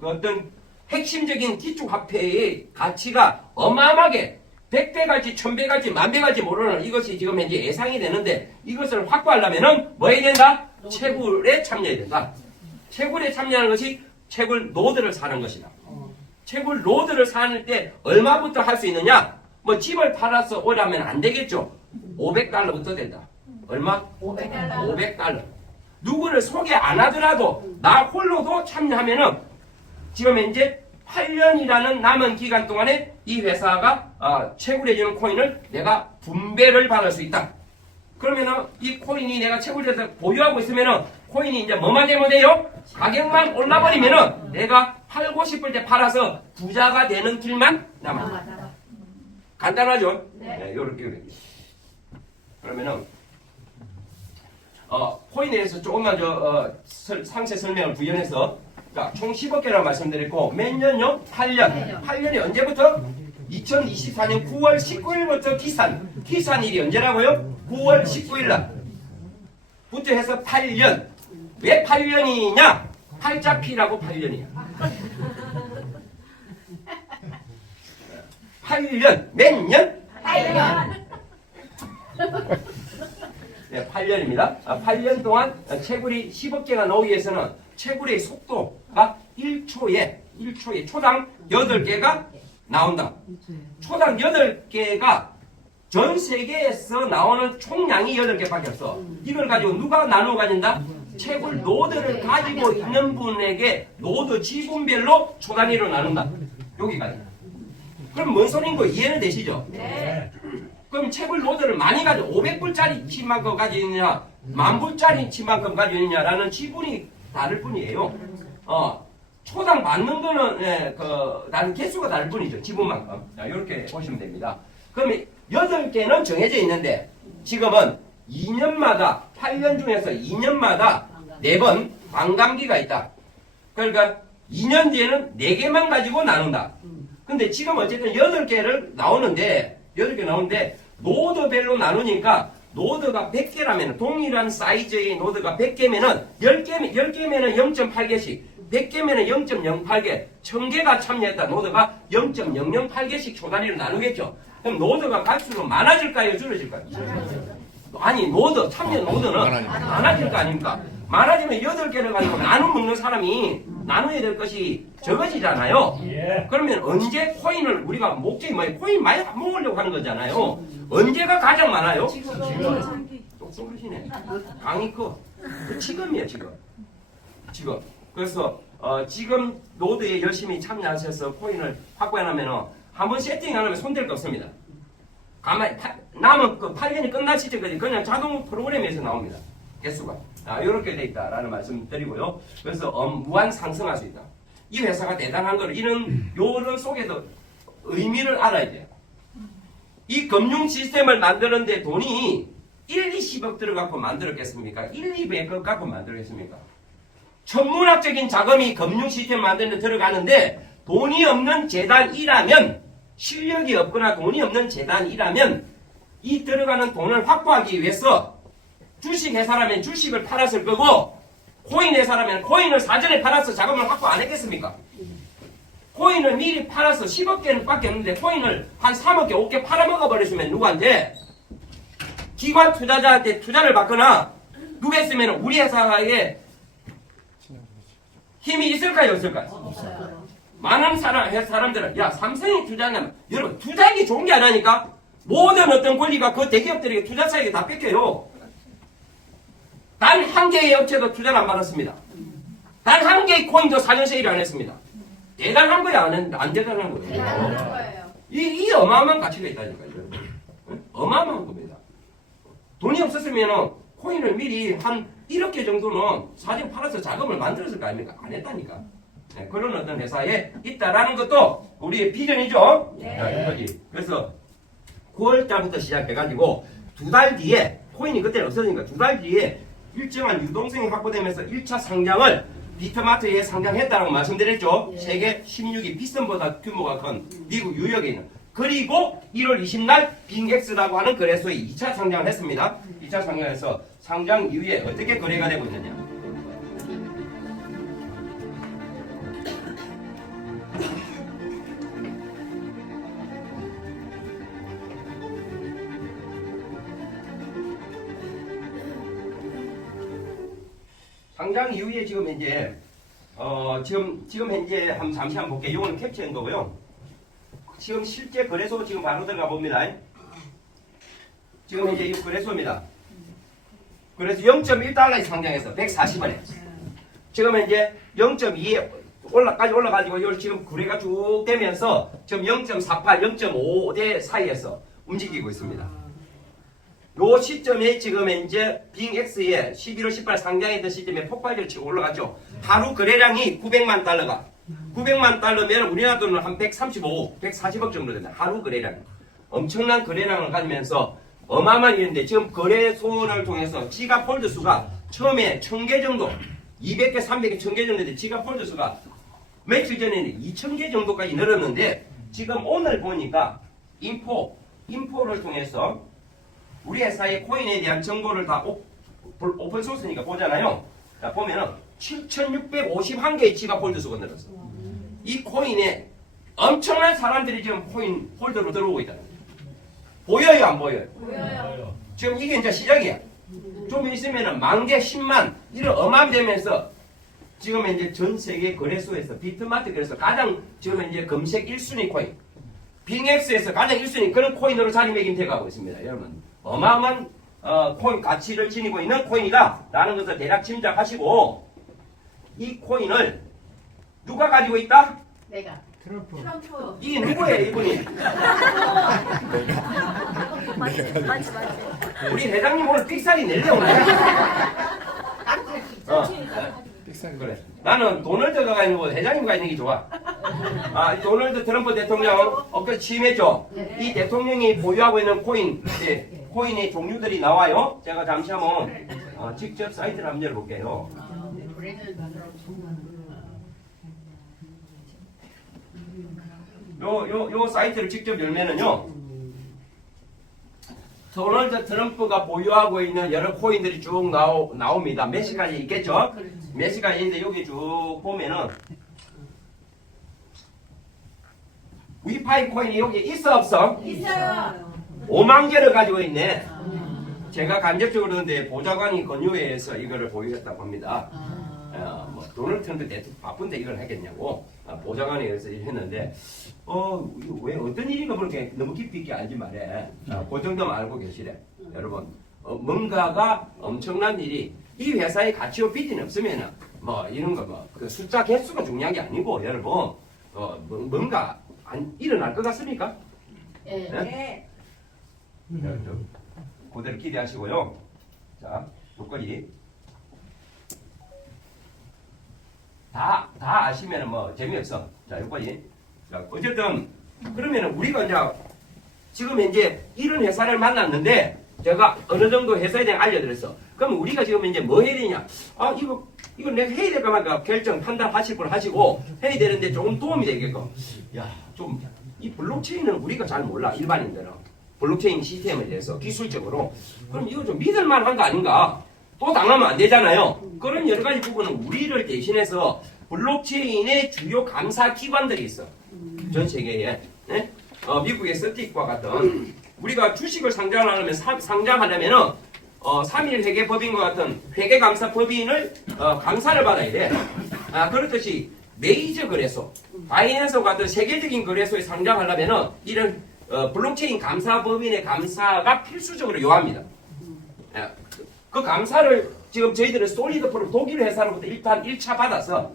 어떤 핵심적인 기축화폐의 가치가 어마어마하게 100배 갈지 1000배 갈지 10,000배 갈지 모르는 이것이 지금 현재 예상이 되는데 이것을 확보하려면은 뭐 해야 된다? 채굴에 참여해야 된다. 채굴에 참여하는 것이 채굴 노드를 사는 것이다. 채굴 노드를 사는 때 얼마부터 할 수 있느냐? 뭐 집을 팔아서 오라면 안 되겠죠. $500부터 된다. 얼마? $500. 누구를 소개 안 하더라도 나 홀로도 참여하면은 지금 현재 8년이라는 남은 기간 동안에 이 회사가 채굴해주는 코인을 내가 분배를 받을 수 있다. 그러면은 이 코인이 내가 채굴해서 보유하고 있으면은 코인이 이제 뭐만 되면 돼요? 가격만 올라버리면은 내가 팔고 싶을 때 팔아서 부자가 되는 길만 남아. 간단하죠? 네. 요렇게. 그러면은 코인에 대해서 조금만 상세 설명을 부연해서 총 10억 개라고 말씀드렸고 몇 년요? 8년. 8년이 언제부터? 2024년 9월 19일부터 기산일이 언제라고요? 9월 19일 날부터 해서 8년. 왜 8년이냐? 팔자피라고 8년이야. 8년. 몇 년? 8년. 네, 8년입니다. 8년 동안 채굴이 10억 개가 나오기 위해서는 채굴의 속도가 1초에 초당 8개가 나온다. 초당 8개가 전 세계에서 나오는 총량이 8개밖에 없어. 이걸 가지고 누가 나누어 가진다? 채굴 노드를 가지고 있는 분에게 노드 지분별로 초 단위로 나눈다. 여기까지. 그럼 뭔 소리인 거 이해는 되시죠? 네. 그럼 채굴 노드를 많이 가지고 500불짜리 칩만큼 가지고 있느냐 10,000불짜리 칩만큼 가지고 있느냐라는 지분이 다를 뿐이에요. 초당 받는 거는 다른 개수가 다를 뿐이죠. 지분만큼. 자, 이렇게 보시면 됩니다. 그러면 8개는 정해져 있는데 지금은 2년마다 8년 중에서 2년마다 4번 반감기가 있다. 그러니까 2년 뒤에는 4개만 가지고 나눈다. 근데 지금 어쨌든 8개를 나오는데 8개 나오는데 노드별로 나누니까 노드가 100개라면 동일한 사이즈의 노드가 100개면은 10개면은 0.8개씩 100개면은 0.08개 1000개가 참여했다 노드가 0.008개씩 초단위로 나누겠죠. 그럼 노드가 갈수록 많아질까요? 줄어질까요? 아니 참여 노드는 많아질 거 아닙니까? 많아지면 8개를 가지고 나눠 먹는 사람이 나눠야 될 것이 적어지잖아요. 그러면 언제 코인을 우리가 목적이 뭐예요? 코인 많이 안 먹으려고 하는 거잖아요. 언제가 가장 많아요? 지금. 똑똑하시네. 강이 커. 지금이에요, 지금. 그래서 지금 노드에 열심히 참여하셔서 코인을 확보해놓으면 한번 세팅 안 하면 손댈 거 없습니다. 가만히 남은 그 8년이 끝날 시점까지 그냥 자동 프로그램에서 나옵니다. 개수가 이렇게 돼 있다라는 말씀 드리고요. 그래서 무한 상승할 수 있다. 이 회사가 대단한 거는 이런 속에도 의미를 알아야 돼요. 이 금융 시스템을 만드는데 돈이 1, 20억 들어갖고 만들었겠습니까? 1, 200억 갖고 만들겠습니까? 천문학적인 자금이 금융 시스템 만드는 데 들어가는데 돈이 없는 재단이라면, 실력이 없거나 돈이 없는 재단이라면 이 들어가는 돈을 확보하기 위해서 주식 회사라면 주식을 팔았을 거고, 코인 회사라면 코인을 사전에 팔아서 자금을 확보 안 했겠습니까? 코인을 미리 팔아서 10억 개는 밖에 없는데 코인을 한 3억 개, 5개 팔아먹어 버렸으면 누구한테? 기관 투자자한테 투자를 받거나 누가 했으면 우리 회사에 힘이 있을까요, 없을까요? 없어요. 많은 사람들은 야, 삼성이 투자하면 여러분 투자하기 좋은 게 아니니까 모든 어떤 권리가 그 대기업들에게 투자사에게 다 뺏겨요. 단 한 개의 업체도 투자를 안 받았습니다. 단 한 개의 코인도 사전 세일을 안 했습니다. 대단한 거야, 안 대단한 거예요? 대단한 거예요. 이 어마어마한 가치가 있다니까요. 어마어마한 겁니다. 돈이 없었으면 코인을 미리 한 1억 개 정도는 사전 팔아서 자금을 만들었을 거 아닙니까? 안 했다니까. 네, 그런 어떤 회사에 있다라는 것도 우리의 비전이죠. 네. 자, 이거지. 그래서 9월 달부터 시작해가지고 2달 뒤에 코인이 그때 없어지니까 2달 뒤에 일정한 유동성이 확보되면서 1차 상장을 비트마트에 상장했다고 말씀드렸죠. 네. 세계 16위 피슨보다 규모가 큰 미국 뉴욕에 있는. 그리고 1월 20날 빙엑스라고 하는 거래소에 2차 상장을 했습니다. 2차 상장에서 상장 이후에 어떻게 거래가 되고 있느냐. 상장 이후에 지금 현재 지금 현재 잠시 한번 볼게요. 이거는 캡처한 거고요. 지금 실제 거래소 지금 바로 들어가 봅니다. 지금 현재 이 거래소입니다. 그래서 0.1달러에 상장해서 140원에 지금 현재 0.2에 올라가지고 이걸 지금 거래가 쭉 되면서 지금 0.48, 0.5대 사이에서 움직이고 있습니다. 요 시점에 지금 현재 빙엑스에 11월 18일 상장했던 시점에 폭발적으로 치고 올라갔죠. 하루 거래량이 900만 달러가 900만 달러면 우리나라 돈으로 한 135, 140억 정도 된다. 하루 거래량. 엄청난 거래량을 가지면서 어마어마한 일인데 지금 거래소를 통해서 지갑 홀드 수가 처음에 1000개 정도 200개, 300개, 1000개 정도 되는데 지갑 홀드 수가 며칠 전에는 2000개 정도까지 늘었는데 지금 오늘 보니까 인포를 통해서 우리 회사의 코인에 대한 정보를 다 오픈소스니까 보잖아요. 자, 보면은 7651개의 지갑 홀드 수가 늘었어. 이 코인에 엄청난 사람들이 지금 코인 홀더로 들어오고 있다는 거예요. 보여요, 안 보여요? 보여요. 지금 이게 이제 시작이야. 좀 있으면은 10,000개, 10만 이런 어마어마하게 되면서 지금 이제 전 세계 거래소에서 비트마트 그래서 가장 지금 이제 검색 1순위 코인, 빙엑스에서 가장 1순위 그런 코인으로 자리매김돼가고 있습니다, 여러분. 어마어마한 코인 가치를 지니고 있는 코인이다라는 것을 대략 짐작하시고 이 코인을 누가 가지고 있다? 내가. 트럼프. 이게 누구예요, 이분이? 맞지. 우리 회장님 오늘 삑사리 낼래 오늘? 그래. 나는 도널드가 있는 거보다 회장님가 있는 게 좋아. 도널드 트럼프 대통령 어깨 취임했죠. 이 대통령이 보유하고 있는 코인, 코인의 종류들이 나와요. 제가 잠시 한번 직접 사이트를 한번 열어볼게요. 요 사이트를 직접 열면은요. 도널드 트럼프가 보유하고 있는 여러 코인들이 쭉 나옵니다. 몇 시까지 있겠죠? 몇 시까지 있는데 여기 쭉 보면은 위파이 코인이 여기 있어 없어? 있어요. 5만 개를 가지고 있네. 제가 간접적으로 근데 보좌관이 권유회에서 이거를 보유했다고 합니다. 뭐 도널드 트럼프 대통령 바쁜데 이걸 하겠냐고 보좌관이 그래서 했는데 왜 어떤 일인가 그렇게 너무 깊이 있게 알지 말해. 그 정도만 알고 계시래. 여러분 뭔가가 엄청난 일이 이 회사의 가치와 비전이 없으면은 뭐 이런 거 뭐 그 숫자 개수가 중요한 게 아니고 여러분 뭔가 일어날 것 같습니까? 네. 그대로 기대하시고요. 자 요거지. 다 아시면은 뭐 재미없어. 자, 요거지. 자, 어쨌든 그러면은 우리가 이제 지금 이제 이런 회사를 만났는데 제가 어느 정도 회사에 대해 알려드렸어. 그럼 우리가 지금 이제 뭐 해야 되냐? 아, 이거 내가 해야 될까 말까 결정 판단하실 분 하시고 해야 되는데 조금 도움이 되게끔. 야, 좀 이 블록체인은 우리가 잘 몰라 일반인들은 블록체인 시스템에 대해서 기술적으로. 그럼 이거 좀 믿을만한 거 아닌가? 또 당하면 안 되잖아요. 그런 여러 가지 부분은 우리를 대신해서 블록체인의 주요 감사 기관들이 있어. 전 세계에. 네? 미국의 서틱과 같은 우리가 주식을 상장하려면 상장하려면은 3일 회계법인과 같은 회계감사법인을 감사를 받아야 돼. 그렇듯이 메이저 거래소, 바이낸스와 같은 세계적인 거래소에 상장하려면은 이런 블록체인 감사법인의 감사가 필수적으로 요합니다. 그 감사를 지금 저희들은 솔리드 프로 독일 회사로부터 일단 1차 받아서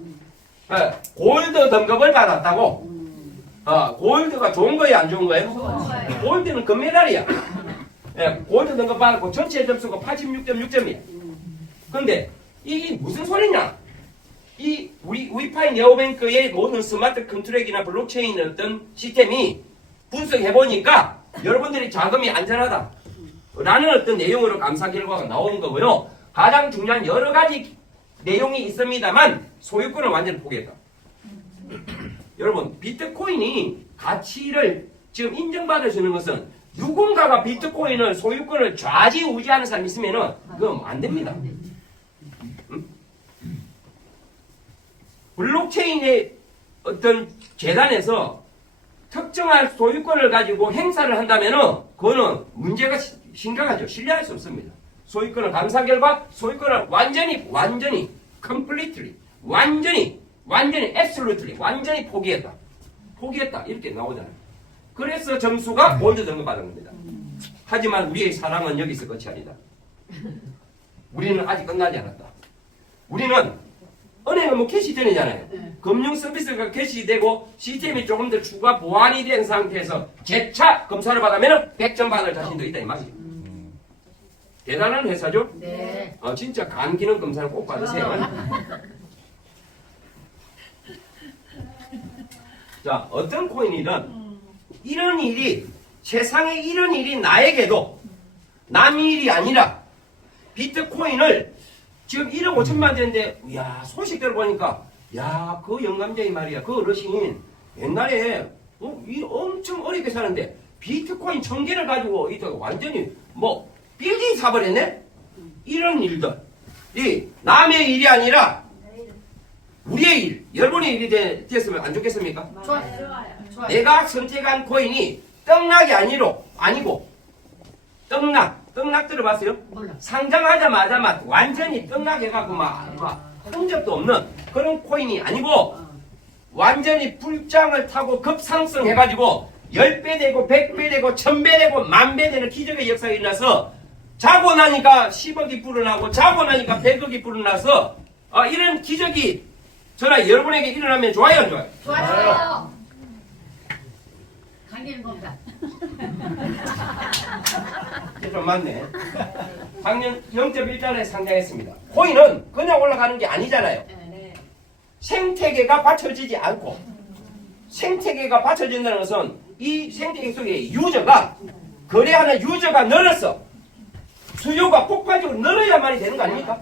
골드 등급을 받았다고. 골드가 좋은 거예요, 안 좋은 거예요? 골드는 금메달이야. 골드 등급 받았고 전체 점수가 86.6점이야. 근데 이게 무슨 소리냐? 이 우리 위파이 네오뱅크의 모든 스마트 컨트랙이나 블록체인 어떤 시스템이 분석해 보니까 여러분들이 자금이 안전하다 라는 어떤 내용으로 감사 결과가 나오는 거고요. 가장 중요한 여러 가지 내용이 있습니다만 소유권을 완전히 포기했다. 여러분, 비트코인이 가치를 지금 인정받으시는 것은 누군가가 비트코인을 소유권을 좌지우지하는 사람이 있으면은 그건 안 됩니다. 블록체인의 어떤 재단에서 특정한 소유권을 가지고 행사를 한다면은 그거는 문제가 심각하죠. 신뢰할 수 없습니다. 소유권을 감사 결과 소유권을 완전히 completely 완전히 absolutely 완전히 포기했다 이렇게 나오잖아요. 그래서 점수가 골드 등급 받은 겁니다. 하지만 우리의 사랑은 여기서 끝이 아니다. 우리는 아직 끝나지 않았다. 우리는 은행은 뭐 캐시전이잖아요. 금융 서비스가 캐시되고 시스템이 조금 더 추가 보완이 된 상태에서 재차 검사를 받으면 100점 받을 자신도 있다 이 말이죠. 대단한 회사죠? 네. 진짜 간 기능 검사를 꼭 받으세요. 자, 어떤 코인이든 이런 일이 세상에 이런 일이 나에게도 남의 일이 아니라 비트코인을 지금 1억 5천만 되는데 야 소식 들어보니까 야 그 영감쟁이 말이야 그 어르신 옛날에 이 엄청 어렵게 사는데 비트코인 1000개를 가지고 있다가 완전히 뭐 빌딩 사버렸네. 이런 일들이 남의 일이 아니라 우리의 일, 여러분의 일이 됐으면 안 좋겠습니까? 좋아요. 내가 선택한 코인이 떡락이 아니고 떡락 들어봤어요? 몰라. 상장하자마자 완전히 떡락해갖고 막 흔적도 없는 그런 코인이 아니고 완전히 불장을 타고 급상승해가지고 10배 되고 100배 되고 1000배 되고 10,000배 되는 기적의 역사가 일어나서 자고 나니까 10억이 불어나고 자고 나니까 100억이 불어나서 이런 기적이 저나 여러분에게 일어나면 좋아요 안 좋아요? 좋아요. 강기는 겁니다. 좀 맞네. 작년 0.1달러에 상장했습니다. 코인은 그냥 올라가는 게 아니잖아요. 네. 생태계가 받쳐지지 않고 생태계가 받쳐진다는 것은 이 생태계 속에 유저가 거래하는 유저가 늘었어. 수요가 폭발적으로 늘어야만이 되는 거 아닙니까?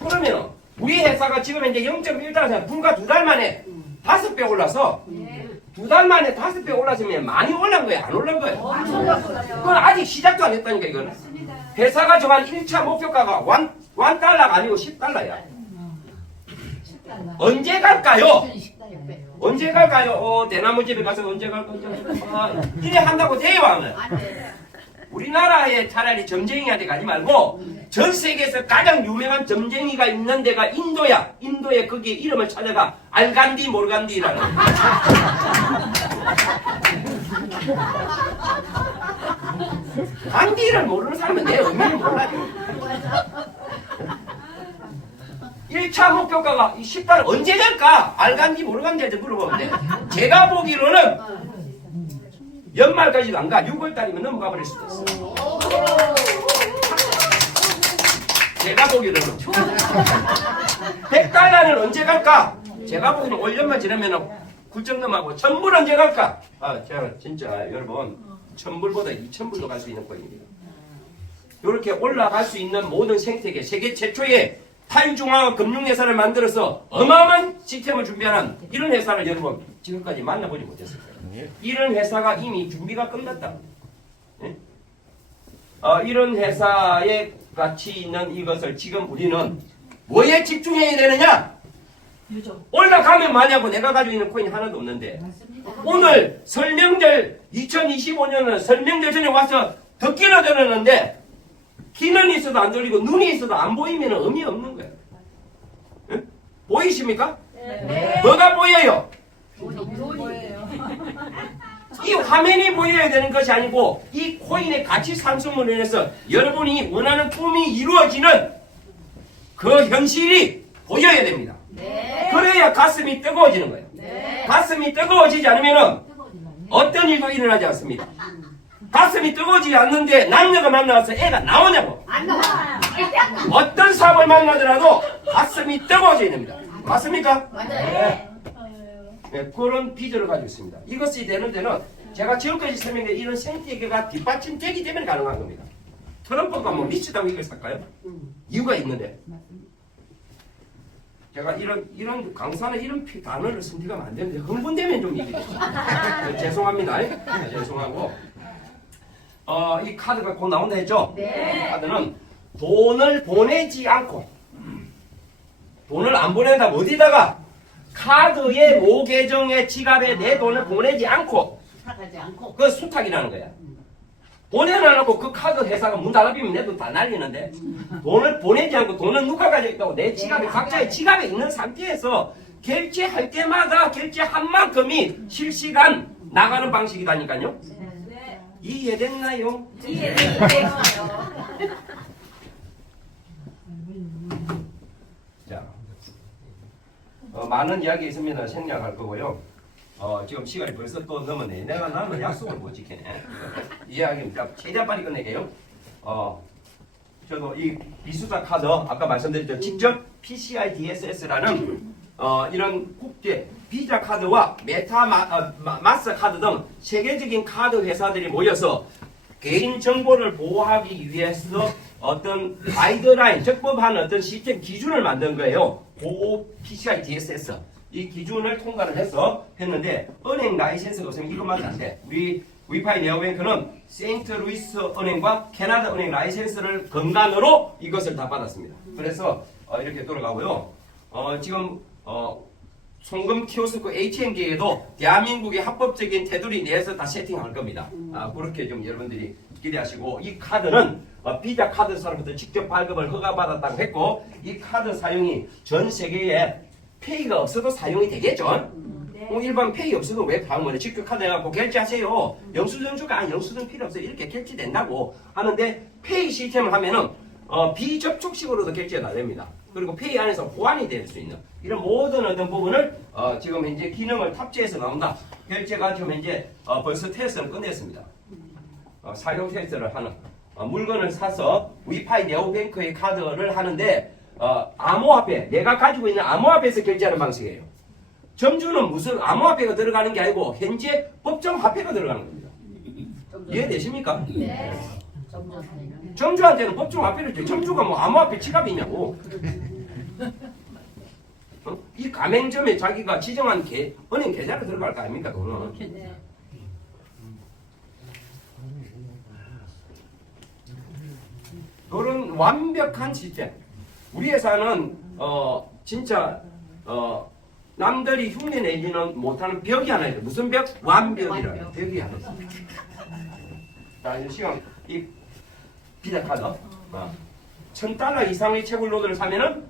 그러면 우리 회사가 지금 이제 0.1달러 불과 2달 만에 5배 올라서 2달 만에 5배 올랐으면 많이 올란 거예요? 안 올란 거예요? 그건 아직 시작도 안 했다니까 이거는. 회사가 정한 1차 목표가가 1달러가 아니고 10달러야. 언제 갈까요? 언제 갈까요? 대나무집에 가서 언제 갈까요? 이래 한다고 돼요 하면 우리나라에 차라리 점쟁이한테 가지 말고 전 세계에서 가장 유명한 점쟁이가 있는 데가 인도야. 인도에 거기 이름을 찾아가 알간디 모르간디라는 간디를 모르는 사람은 내 의미를 몰라요. 1차 목표가가 10달러 언제 될까? 알간디 모르간디한테 물어보면 돼. 제가 보기로는 연말까지도 안 가. 6월달이면 넘어가 버릴 수도 있어. 제가 보기로는 100달러는 언제 갈까? 제가 보기로는 5년만 지나면 굴정놈하고 1000불 언제 갈까? 제가 진짜 여러분 1000불보다 2000불도 갈 수 있는 코인입니다. 이렇게 올라갈 수 있는 모든 생태계 세계 최초의 탈중앙 금융회사를 만들어서 어마어마한 시스템을 준비하는 이런 회사를 여러분 지금까지 만나보지 못했을 거예요. 이런 회사가 이미 준비가 끝났다. 예? 이런 회사에 가치 있는 이것을 지금 우리는 뭐에 집중해야 되느냐? 올라가면 많냐고 내가 가지고 있는 코인이 하나도 없는데 오늘 설명절 2025년은 설명절 전에 와서 듣기는 들었는데 귀는 있어도 안 들리고 눈이 있어도 안 보이면 의미 없는 거예요. 응? 보이십니까? 네. 뭐가 보여요? 뭐예요? 이 화면이 보여야 되는 것이 아니고 이 코인의 가치 상승으로 인해서 여러분이 원하는 꿈이 이루어지는 그 현실이 보여야 됩니다. 네. 그래야 가슴이 뜨거워지는 거예요. 네. 가슴이 뜨거워지지 않으면 어떤 일도 일어나지 않습니다. 가슴이 뜨거워지지 않는데 남녀가 만나서 애가 나오냐고. 안 나와요. 어떤 사람을 만나더라도 가슴이 뜨거워져야 됩니다. 맞습니까? 맞아요. 네, 그런 비전을 가지고 있습니다. 이것이 되는 데는 제가 지금까지 설명드린 이런 생태계가 뒷받침되기 때문에 가능한 겁니다. 트럼프가 뭐 미치다고 이걸 살까요? 이유가 있는데. 제가 이런 강사는 이런 단어를 선택하면 안 되는데 흥분되면 좀 얘기해주세요. 죄송합니다. 네, 죄송하고 이 카드가 곧 나온다 했죠? 네. 카드는 돈을 보내지 않고 돈을 안 보낸다면 어디다가 카드에 모 계정에 지갑에 내 돈을 보내지 않고 그 수탁이라는 거야. 보내놔놓고 그 카드 회사가 문 닫아비면 내 돈 다 날리는데 돈을 보내지 않고 돈은 누가 가지고 있다고 내 지갑에 각자의 지갑에 있는 상태에서 결제할 때마다 결제한 만큼이 실시간 나가는 방식이다니까요. 네. 이해됐나요? 이해돼요. 자, 많은 이야기 있습니다. 생략할 거고요. 지금 시간이 벌써 또 넘었네. 나는 약속을 못 지키네. 이야기 최대한 빨리 끝낼게요. 저도 이 비수사 카드 아까 말씀드렸죠. 직접 PCI DSS라는 이런 국제 비자 카드와 마스터 카드 등 세계적인 카드 회사들이 모여서 개인 정보를 보호하기 위해서 어떤 가이드라인, 적법한 어떤 시스템 기준을 만든 거예요. 보호 PCI DSS. 이 기준을 통과를 해서 했는데 은행 라이센스가 없으면 이것만 안 돼. 우리 위파이 네오뱅크는 세인트루이스 은행과 캐나다 은행 라이센스를 근간으로 이것을 다 받았습니다. 그래서 이렇게 돌아가고요. 지금 송금 키오스크 ATM기에도 대한민국의 합법적인 테두리 내에서 다 세팅할 겁니다. 그렇게 좀 여러분들이 기대하시고 이 카드는 비자 카드사로부터 직접 발급을 허가받았다고 했고 이 카드 사용이 전 세계에 페이가 없어도 사용이 되겠죠? 일반 페이 없어도 왜 다음번에 직접 카드 해갖고 결제하세요. 영수증 영수증 필요 없어요. 이렇게 결제된다고 하는데 페이 시스템을 하면은 비접촉식으로도 결제가 됩니다. 그리고 페이 안에서 호환이 될 수 있는 이런 모든 어떤 부분을 지금 현재 기능을 탑재해서 나온다. 결제가 지금 현재 벌써 테스트를 끝냈습니다. 사용 테스트를 하는 물건을 사서 위파이 네오뱅크의 카드를 하는데 암호화폐 내가 가지고 있는 암호화폐에서 결제하는 방식이에요. 점주는 무슨 암호화폐가 들어가는 게 아니고 현재 법정 화폐가 들어가는 겁니다. 이해되십니까? 네. 점주한테는 법정 화폐를 줘. 점주가 뭐 암호화폐 지갑이냐고. 이 가맹점에 자기가 지정한 은행 계좌로 들어갈 거 아닙니까? 그거는. 네. 그런 완벽한 시스템. 우리 회사는 진짜 남들이 흉내내지는 못하는 벽이 하나 있어요. 무슨 벽? 완벽이라는 벽이 하나 있어요. 자, 이 시간 이 비자 카드 $1,000 이상의 채굴로드를 사면은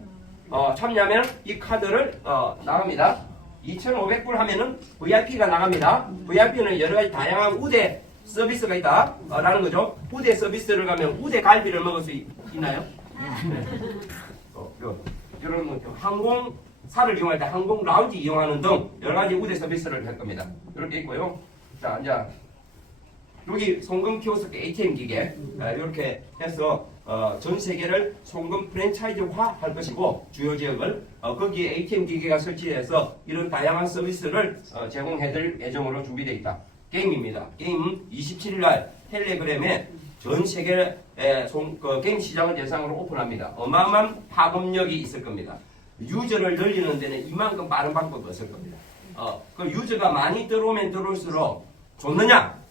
참여하면 이 카드를 나갑니다. 2,500불 하면은 VIP가 나갑니다. VIP는 여러 가지 다양한 우대 서비스가 있다 라는 거죠. 우대 서비스를 가면 우대 갈비를 먹을 수 있나요? 네. 이런 항공사를 이용할 때 항공 라운지 이용하는 등 여러 가지 우대 서비스를 할 겁니다. 이렇게 있고요. 자, 이제 여기 송금 키오스크 ATM 기계 이렇게 해서 전 세계를 송금 프랜차이즈화 할 것이고 주요 지역을 거기에 ATM 기계가 설치해서 이런 다양한 서비스를 제공해드릴 예정으로 준비되어 있다. 게임입니다. 게임 27일 날 텔레그램에 전 세계 게임 시장을 대상으로 오픈합니다. 어마어마한 파급력이 있을 겁니다. 유저를 늘리는 데는 이만큼 빠른 방법이 없을 겁니다. 그 유저가 많이 들어오면 들어올수록 좋느냐?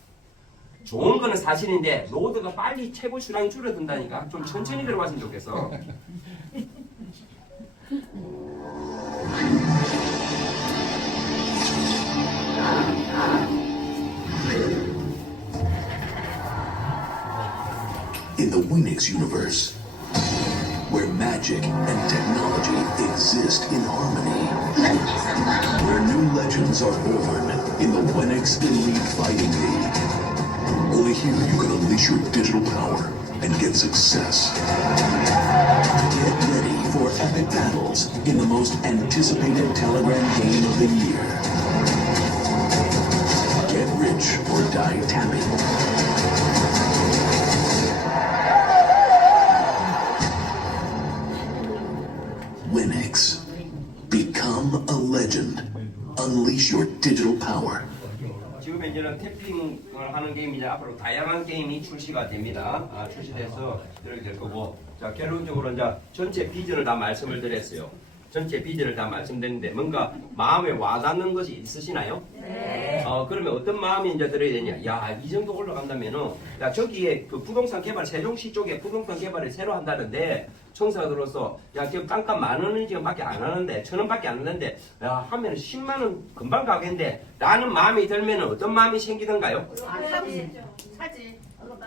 좋은 거는 사실인데 로드가 빨리 최고 수량이 줄어든다니까 좀 천천히 들어갔으면 좋겠어. In the Winx universe, where magic and technology exist in harmony, where new legends are born in the Winx Elite Fighting League. Only here you can unleash your digital power and get success. Get ready for epic battles in the most anticipated Telegram game of the year. Get rich or die tapping. Winx. Become a legend. Unleash your digital power. 지금 현재는 태핑을 하는 게임이지 앞으로 다양한 게임이 출시가 됩니다. 출시돼서 이렇게 될 거고, 자 결론적으로 이제 전체 비전을 다 말씀을 드렸어요. 전체 비전을 다 말씀드렸는데 뭔가 마음에 와닿는 것이 있으시나요? 네. 그러면 어떤 마음이 이제 들어야 되냐? 야, 이 정도 올라간다면은, 야, 저기에 그 부동산 개발, 세종시 쪽에 부동산 개발을 새로 한다는데, 청사가 들어서, 야, 지금 땅값 10,000원이 지금밖에 안 하는데, 1,000원밖에 안 하는데, 야, 하면 10만원 금방 가겠는데, 라는 마음이 들면은 어떤 마음이 생기던가요? 사지.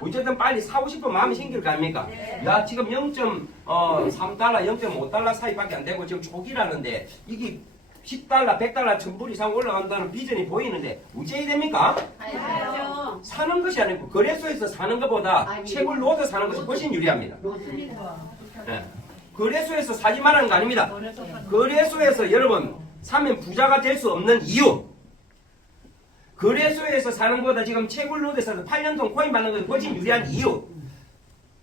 어쨌든 빨리 사고 싶은 마음이 생길 거 아닙니까? 야, 지금 0.3달러, 0.5달러 사이밖에 안 되고 지금 초기라는데 이게 10달러, 100달러, 1000불 이상 올라간다는 비전이 보이는데 어찌해야 됩니까? 알죠. 사는 것이 아니고 거래소에서 사는 것보다 채굴 로드 사는 것이 훨씬 유리합니다. 네. 거래소에서 사지 말라는 거 아닙니다. 거래소에서 여러분 사면 부자가 될 수 없는 이유, 거래소에서 사는 것보다 지금 채굴로드에서 8년동 코인 받는 것이 훨씬 유리한 이유,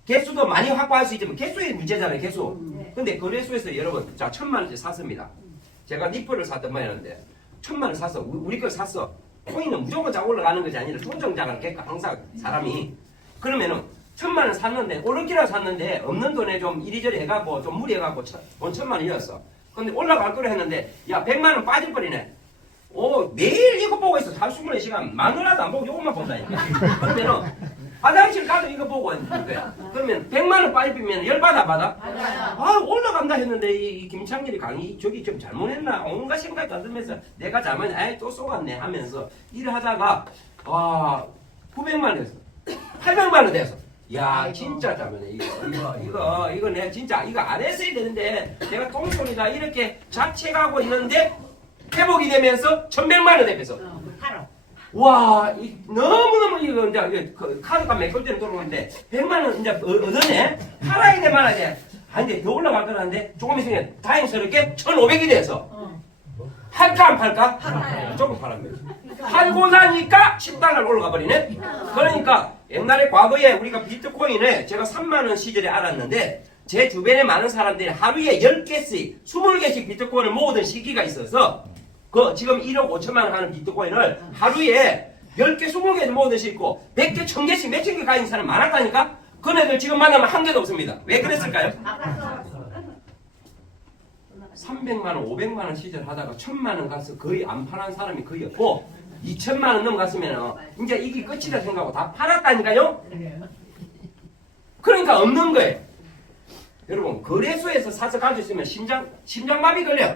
개수도 많이 확보할 수 있지만 개수의 문제잖아요. 개수. 근데 거래소에서 여러분 자 1,000만원짜리 샀습니다. 제가 니플을 샀던 모양인데 1,000만원 샀어. 우리 걸 샀어. 코인은 무조건 자 올라가는 것이 아니라 조정장을 겠까 항상 사람이. 그러면은 1,000만원 샀는데 오르기라 샀는데 없는 돈에 좀 이리저리 해갖고 좀 무리해갖고 돈 1,000만원이었어. 근데 올라갈 거라 했는데 야 100만원 빠질 뻔이네. 매일 이거 보고 있어. 24시간 마누라도 안 보고 이것만 본다니까. 그러면은 화장실 가도 이거 보고 있는 거야. 그러면 100만원 빠지면 열받아 받아? 올라간다 했는데 이 김창길이 강의 저기 좀 잘못했나 온갖 생각이 안 들면서 내가 잘못 또 쏘갔네 하면서 일을 하다가 900만원 됐어. 800만원 됐어. 야 진짜 잘못해. 이거 내가 진짜 이거 안 했어야 되는데 내가 똥손이다 이렇게 자책하고 있는데 회복이 되면서 1,100만원 대표서 와, 너무너무 이거 이제 카드가 메꿀 때는 들어오는데 100만원 이제 얻었네. 팔아야 돼 말아야 돼. 근데 더 올라갈 거라는데 조금 있으면 다행스럽게 1,500이 돼서 팔까 안 팔까? 팔아요. 조금 팔았네. 팔고 나니까 10달러 올라가 버리네. 그러니까 옛날에 과거에 우리가 비트코인을 제가 3만원 시절에 알았는데 제 주변에 많은 사람들이 하루에 10개씩 20개씩 비트코인을 모으던 시기가 있어서 지금 1억 5천만 원 하는 비트코인을 하루에 10개, 20개 모으는 수 있고 100개, 1000개씩 몇천 개 가진 사람 많았다니까? 그네들 지금 만나면 한 개도 없습니다. 왜 그랬을까요? 300만 원, 500만 원 시절 하다가 1,000만 원 가서 거의 안 팔한 사람이 거의 없고 2천만 원 넘어갔으면 이제 이게 끝이다 생각하고 다 팔았다니까요? 그러니까 없는 거예요. 여러분 거래소에서 사서 가지고 있으면 심장마비 걸려.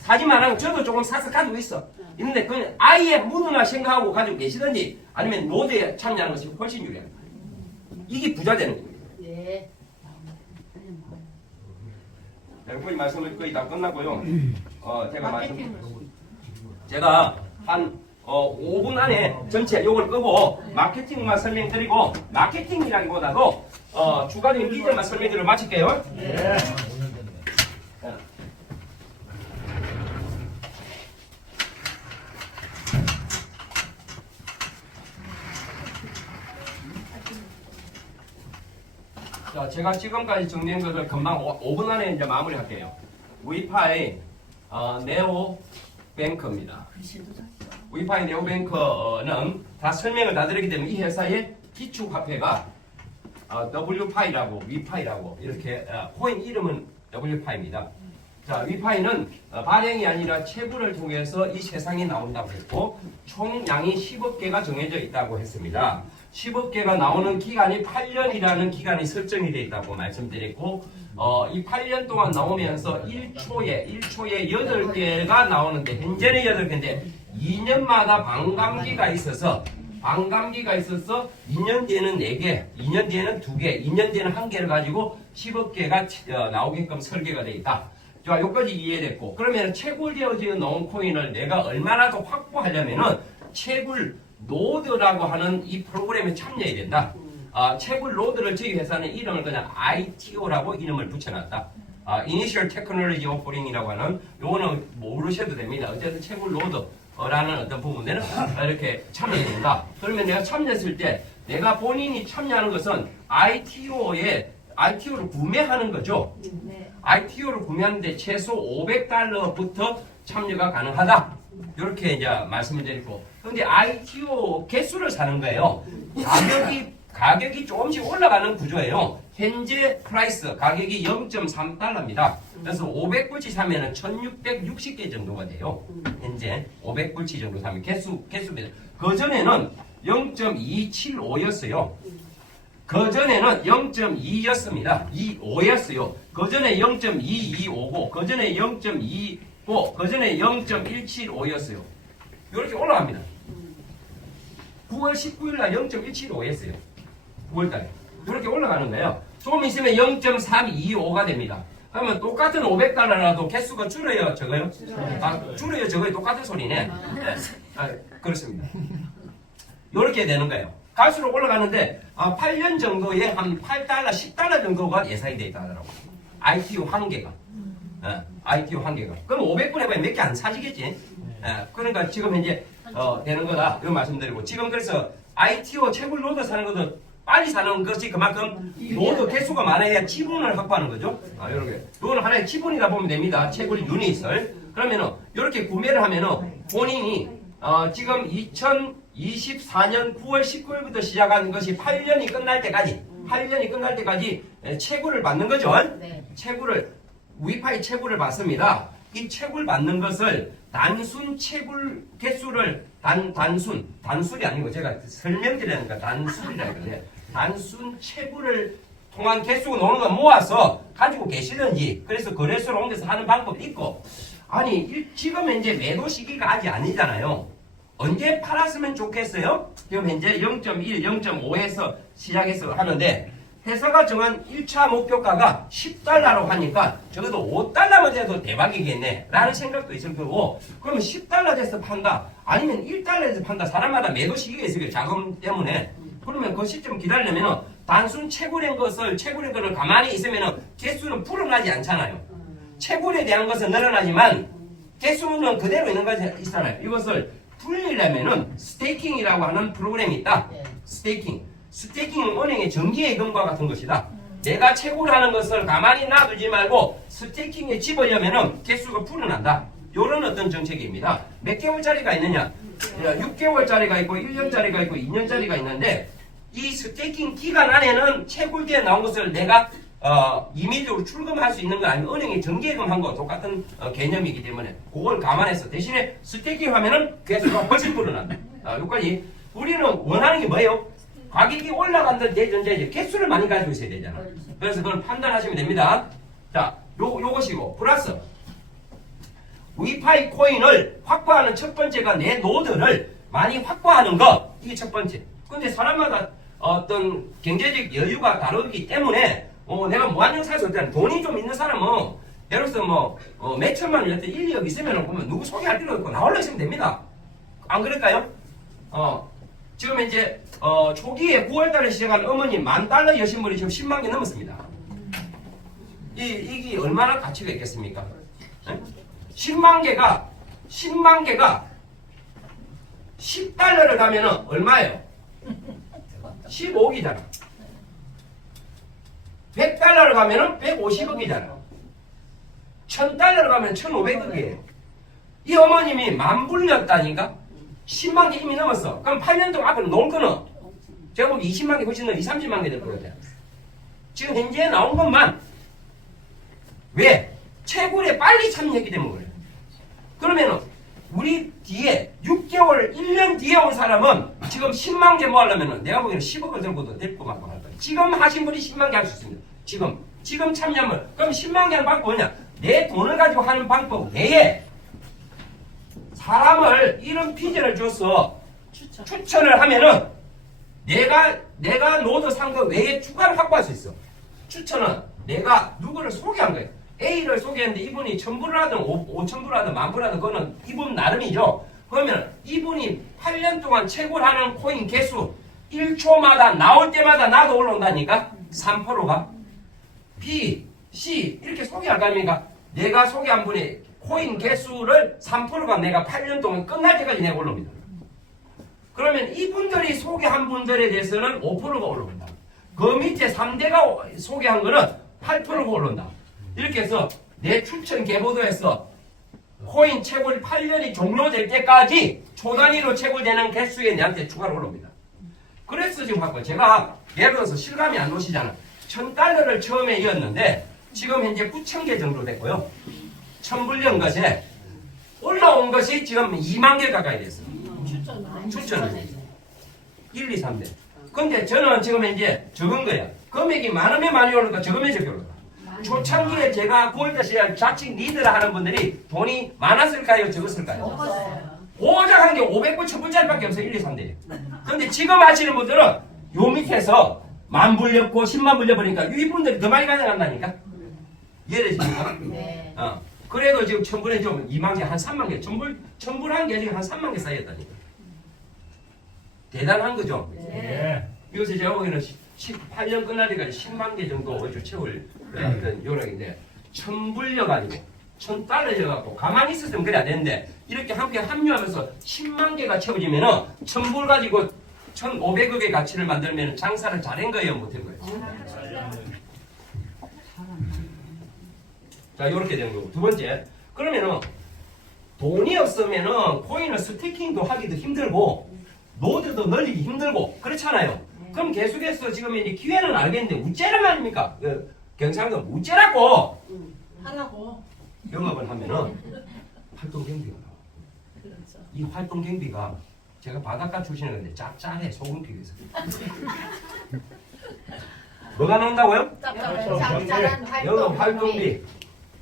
사지 말라고 저도 조금 사서 가지고 있어. 있는데 그건 아예 무드나 생각하고 가지고 계시든지 아니면 로드에 참여하는 것이 훨씬 유리합니다. 이게 부자 되는 겁니다. 네. 여러분이 말씀을 거의 다 끝났고요. 제가 한 5분 안에 전체 요걸 끄고 마케팅만 설명드리고 마케팅이라기보다도 주가적인 비전만 설명드리고 마칠게요. 네. 자, 자, 제가 지금까지 정리한 것을 금방 5분 안에 이제 마무리할게요. 위파이 네오 뱅크입니다. 위파이 네오 뱅크는 다 설명을 다 드렸기 때문에 이 회사의 기축 화폐가 WPI라고 위파이라고 이렇게 코인 이름은 WPI입니다. 자, 위파이는 발행이 아니라 채굴을 통해서 이 세상에 나온다고 했고 총량이 10억 개가 정해져 있다고 했습니다. 10억 개가 나오는 기간이 8년이라는 기간이 설정이 되어 있다고 말씀드렸고 이 8년 동안 나오면서 1초에 8개가 나오는데 현재는 8개인데 2년마다 반감기가 있어서 2년 뒤에는 4개, 2년 뒤에는 2개, 2년 뒤에는 1개를 가지고 10억 개가 나오게끔 설계가 되어 있다. 자, 여기까지 이해됐고 그러면 채굴되어져 놓은 코인을 내가 얼마나 더 확보하려면은 채굴 노드라고 하는 이 프로그램에 참여해야 된다. 채굴 노드를 저희 회사는 이름을 그냥 ITO라고 이름을 붙여놨다. Initial Technology Offering이라고 하는 요거는 모르셔도 됩니다. 어쨌든 채굴 노드라는 어떤 부분에는 이렇게 참여해야 된다. 그러면 내가 참여했을 때 내가 본인이 참여하는 것은 ITO를 구매하는 거죠. ITO를 구매하는데 최소 $500부터 참여가 가능하다. 이렇게 이제 말씀을 드리고. 근데 ITO 개수를 사는 거예요. 가격이 조금씩 올라가는 구조예요. 현재 프라이스 가격이 0.3달러입니다. 그래서 500불치 사면은 1660개 정도가 돼요. 현재 500불치 정도 사면 개수입니다. 그전에는 0.275였어요. 그전에는 0.2였습니다. 5였어요. 그전에 0.2255, 그전에 0.25, 그전에 0.175였어요. 이렇게 올라갑니다. 9월 19일 날 0.175였어요. 9월달에. 이렇게 올라가는 거예요. 조금 있으면 0.325가 됩니다. 그러면 똑같은 500달러라도 개수가 줄어요, 적어요? 줄어요, 적어요. 똑같은 소리네. 그렇습니다. 이렇게 되는 거예요. 갈수록 올라가는데 8년 정도에 한 8달러, 10달러 정도가 예상이 되어 있다더라고요. ITO 한 개가. ITO 한 개가. 그럼 500분 해봐야 몇 개 안 사지겠지? 그러니까 지금 현재 되는 거다. 이런 말씀드리고. 지금 그래서 ITO 채굴 노드 사는 것도 빨리 사는 것이 그만큼 노드 개수가 많아야 지분을 확보하는 거죠. 이렇게. 이거는 하나의 지분이다 보면 됩니다. 채굴 유닛을. 그러면은 이렇게 구매를 하면은 본인이 지금 2024년 9월 19일부터 시작한 것이 8년이 끝날 때까지 채굴을 받는 거죠. 네. 위파이 채굴을 받습니다. 이 채굴 받는 것을 단순 채굴 개수를 단순이 아니고 제가 설명드리니까 단순이라고 그래요. 단순 채굴을 통한 개수가 노는 거 모아서 가지고 계시든지 그래서 거래소로 옮겨서 하는 방법이 있고 지금 현재 매도 시기가 아직 아니잖아요. 언제 팔았으면 좋겠어요? 지금 현재 0.1, 0.5에서 시작해서 하는데 회사가 정한 1차 목표가가 10달러로 하니까 적어도 5달러만 돼도 대박이겠네 라는 생각도 있을 거고 그러면 10달러 돼서 판다 아니면 1달러에서 판다 사람마다 매도 시기가 있어요. 자금 때문에 그러면 그 시점 기다리려면 단순 채굴한 거를 가만히 있으면 개수는 불어나지 않잖아요. 채굴에 대한 것은 늘어나지만 개수는 그대로 있는 것이 있잖아요. 이것을 풀리려면은 스테이킹이라고 하는 프로그램이 있다. 스테이킹은 은행의 정기예금과 같은 것이다. 내가 채굴하는 것을 가만히 놔두지 말고 스테이킹에 집으려면은 개수가 불어난다. 이런 어떤 정책입니다. 몇 개월짜리가 있느냐? 6개월짜리가 있고 1년짜리가 있고 2년짜리가 있는데 이 스테이킹 기간 안에는 채굴기에 나온 것을 내가 임의적으로 출금할 수 있는 거 아니면 은행에 정기예금한 거 똑같은 개념이기 때문에 그걸 감안해서 대신에 스테이킹 하면은 개수가 훨씬 불어난다. 여기까지 우리는 원하는 게 뭐예요? 가격이 올라간다는 대전제에 개수를 많이 가지고 있어야 되잖아. 그래서 그걸 판단하시면 됩니다. 자, 요것이고 플러스 위파이 코인을 확보하는 첫 번째가 내 노드를 많이 확보하는 거. 이게 첫 번째. 근데 사람마다 어떤 경제적 여유가 다르기 때문에 내가 무한정 살 수 없잖아. 돈이 좀 있는 사람은 예를 들어서 몇 천만 원, 1, 2억 있으면 보면 누구 소개할 필요 없고 나올라 있으면 됩니다. 안 그럴까요? 지금 이제 초기에 9월달에 시작한 어머니 $10,000 여신 분이 지금 10만 개 넘었습니다. 이게 얼마나 가치가 있겠습니까? 네? 10만 개가 10달러를 가면은 얼마예요? 15억이잖아. $100를 가면은 150억이잖아. $1000를 가면 1,500억이에요. 이 어머님이 만 불렸다니까? 10만 개 이미 넘었어. 그럼 8년 동안 앞으로 놓을 거는 제가 보기 20만 개 훨씬 더 20, 30만 개 될 것 같아요. 지금 현재 나온 것만 왜? 채굴에 빨리 참여했기 때문에 그래요. 그러면은 우리 뒤에 6개월, 1년 뒤에 온 사람은 지금 10만 개 모으려면은 내가 보기에는 10억을 들고도 될 것만 할 거예요. 지금 하신 분이 10만 개 할 수 있습니다. 지금 참여하면 그럼 10만 개 하는 방법이 뭐냐? 내 돈을 가지고 하는 방법 외에 사람을 이런 비전을 줘서 추천을 하면은 내가 노드 산 거 외에 추가를 확보할 수 있어. 추천은 내가 누구를 소개한 거예요. A를 소개했는데 이분이 1,000불을 하든 5,000불을 하든 10,000불을 하든 그거는 이분 나름이죠. 그러면 이분이 8년 동안 채굴하는 코인 개수 1초마다 나올 때마다 나도 올라온다니까. 3%가 B, C 이렇게 소개할 거 아닙니까? 내가 소개한 분이 코인 개수를 3%가 내가 8년 동안 끝날 때까지 내가 올라옵니다. 그러면 이분들이 소개한 분들에 대해서는 5%가 올라온다. 그 밑에 3대가 소개한 거는 8%가 올라온다. 이렇게 해서 내 추천 계보도에서 코인 채굴 8년이 종료될 때까지 초단위로 채굴되는 개수에 내한테 추가로 올라옵니다. 그래서 지금 갖고 제가 예를 들어서 실감이 안 오시잖아. $1,000를 처음에 이었는데 지금 현재 9,000개 정도 됐고요. 1,000불 것에 올라온 것이 지금 2만 개 가까이 됐어요. 추천을 1, 2, 3대. 근데 저는 지금 이제 적은 거야. 금액이 많으면 많이 오르니까 적으면 적게 오르다. 초창기에 제가 9월달 시절 자칭 리더를 하는 분들이 돈이 많았을까요? 적었을까요? 오작한 게 500불, 1000불짜리밖에 없어요. 1, 2, 3대. 근데 지금 하시는 분들은 요 밑에서 10,000불 렸고 10만 불 려버리니까 이분들이 더 많이 가져간다니까. 이해되십니까? 네. 그래도 지금 1,000불에 좀 2만 개, 한 3만 개. 1,000불 한 개 지금 한 3만 개 쌓였다니까. 대단한 거죠? 네. 이것이 제가 보기에는 18년 끝날 때까지 10만 개 정도 어디서 채울 어떤 요령인데 1,000불려가지고 $1,000려가지고 가만히 있었으면 그래야 되는데 이렇게 함께 합류하면서 10만 개가 채워지면은 1,000불 가지고 1,500억의 가치를 만들면 장사를 잘한 거예요, 못한 거예요? 자, 이렇게 되는 거고. 두 번째, 그러면은 돈이 없으면은 코인을 스태킹도 하기도 힘들고 노드도 늘리기 힘들고 그렇잖아요. 그럼 계속해서 지금 이제 기회는 알겠는데 우째란 말입니까? 경상도 우째라고 하라고. 영업을 하면은 활동 경비가 나와. 이 활동 경비가 제가 바닷가 출신인 건데 짭짤해. 소금 피해서. 뭐가 나온다고요? 짭짤한 영업 활동비.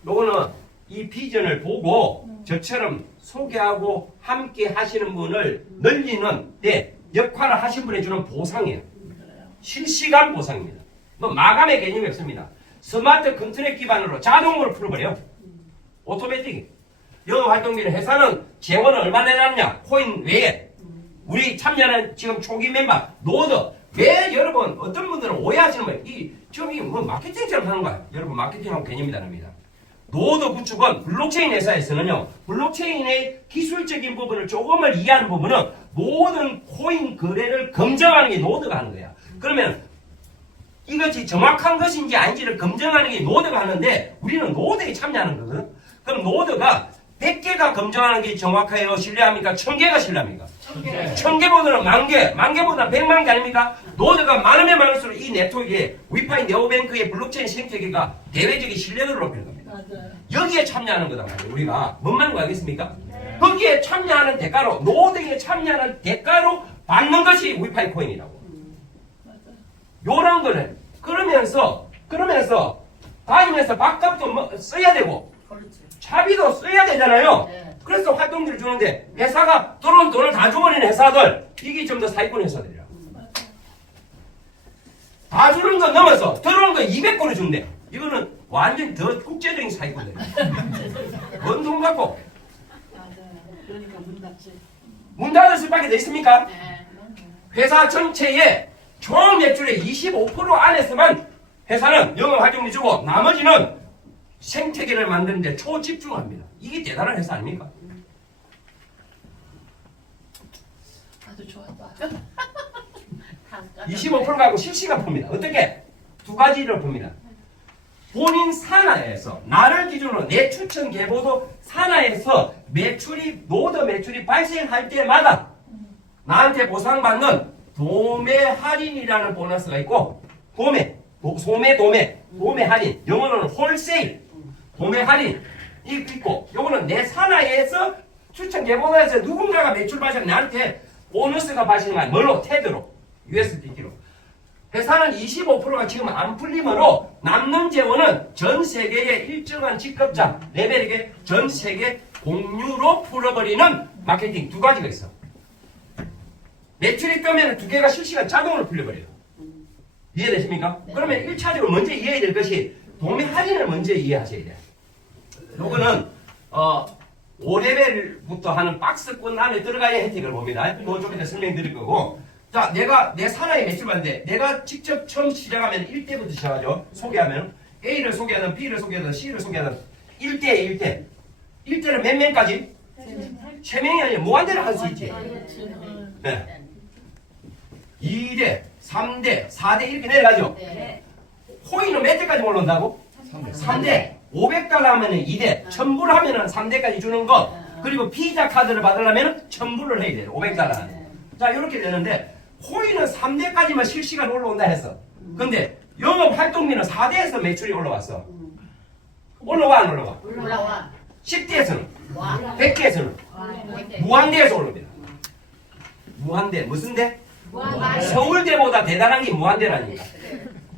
요거는 이 비전을 보고 저처럼 소개하고 함께 하시는 분을 늘리는 데 역할을 하신 분에 주는 보상이에요. 실시간 보상입니다. 뭐 마감의 개념이 없습니다. 스마트 컨트랙 기반으로 자동으로 풀어버려요. 오토매틱. 영업 활동비는 회사는 재원을 얼마 내놨냐? 코인 외에 우리 참여하는 지금 초기 멤버 노드 왜 여러분 어떤 분들은 오해하시는 거예요. 지금 이게 뭐 마케팅처럼 하는 거야. 여러분 마케팅하고 개념이 다릅니다. 노드 구축은 블록체인 회사에서는요. 블록체인의 기술적인 부분을 조금을 이해하는 부분은 모든 코인 거래를 검증하는 게 노드가 하는 거야. 그러면 이것이 정확한 것인지 아닌지를 검증하는 게 노드가 하는데 우리는 노드에 참여하는 거거든. 그럼 노드가 100개가 검증하는 게 정확해요? 신뢰합니까? 1000개가 신뢰합니까? 1000개보다는 만개보다는 100만 개 아닙니까? 노드가 많으면 많을수록 이 네트워크에 위파이 네오뱅크의 블록체인 생태계가 대외적인 신뢰도를 높이는 겁니다. 여기에 참여하는 거다 말이에요. 우리가 뭔 말인지 알겠습니까? 거기에 참여하는 대가로 노드에 참여하는 대가로 받는 것이 위파이 코인이라고. 요런 거는 그러면서 다니면서 밥값도 뭐 써야 되고 차비도 써야 되잖아요. 그래서 활동비를 주는데 회사가 들어온 돈을 다 줘버리는 회사들 이게 좀 더 사기꾼 회사들이야. 다 주는 건 넘어서 들어온 거 200골을 준대. 이거는 완전 더 국제적인 사기꾼들. 뭔 돈 갖고? 그러니까 문 닫지. 문 닫을 수밖에 더 있습니까? 네. 회사 전체의 총 매출의 25% 안에서만 회사는 영업 활동비 주고 나머지는 생태계를 만드는데 초집중합니다. 이게 대단한 회사 아닙니까? 아주 좋았다. 25% 갖고 실시간 풉니다. 어떻게? 두 가지를 풉니다. 본인 산하에서 나를 기준으로 내 추천 계보도 산하에서 노드 매출이 발생할 때마다 나한테 보상받는 도매 할인이라는 보너스가 있고 도매 할인 영어로는 홀세일 도매 할인 있고 요거는 내 산하에서 추천 계보도에서 누군가가 매출 발생 나한테 보너스가 발생한 뭘로? 테드로 USDT로 회사는 25%가 지금 안 풀리므로 남는 재원은 전 세계의 일정한 직급자 레벨에게 전 세계 공유로 풀어버리는 마케팅 두 가지가 있어. 매출이 뜨면 두 개가 실시간 자동으로 풀려버려요. 이해되십니까? 네. 그러면 1차적으로 먼저 이해해야 될 것이 도매 할인을 먼저 이해하셔야 돼요. 요거는 5레벨부터 하는 박스권 안에 들어가야 혜택을 봅니다. 그거 좀 이따 설명드릴 거고. 자, 내가 내 산하에 매출 받는데 내가 직접 처음 시작하면 1대부터 시작하죠. 소개하면 A를 소개하든 B를 소개하든 C를 소개하든 1대에 1대. 1대는 몇 명까지? 3명이 아니라 무한대로 할 수 있지. 네. 2대, 3대, 4대 이렇게 내려가죠. 네. 코인은 몇 대까지 올라온다고? 3대. 500달러 하면 2대. 1000불 하면 3대까지 주는 것. 그리고 피자 카드를 받으려면 1000불을 해야 돼요. 500달러. 자, 이렇게 되는데 코인은 3대까지만 실시간 올라온다 했어. 근데 영업 활동비는 4대에서 매출이 올라왔어. 올라와 안 올라와? 올라와. 10대에서는, 와. 100대에서는, 무한대에서 올라옵니다. 무한대 무슨 대? 서울대보다 대단한 게 무한대라니까.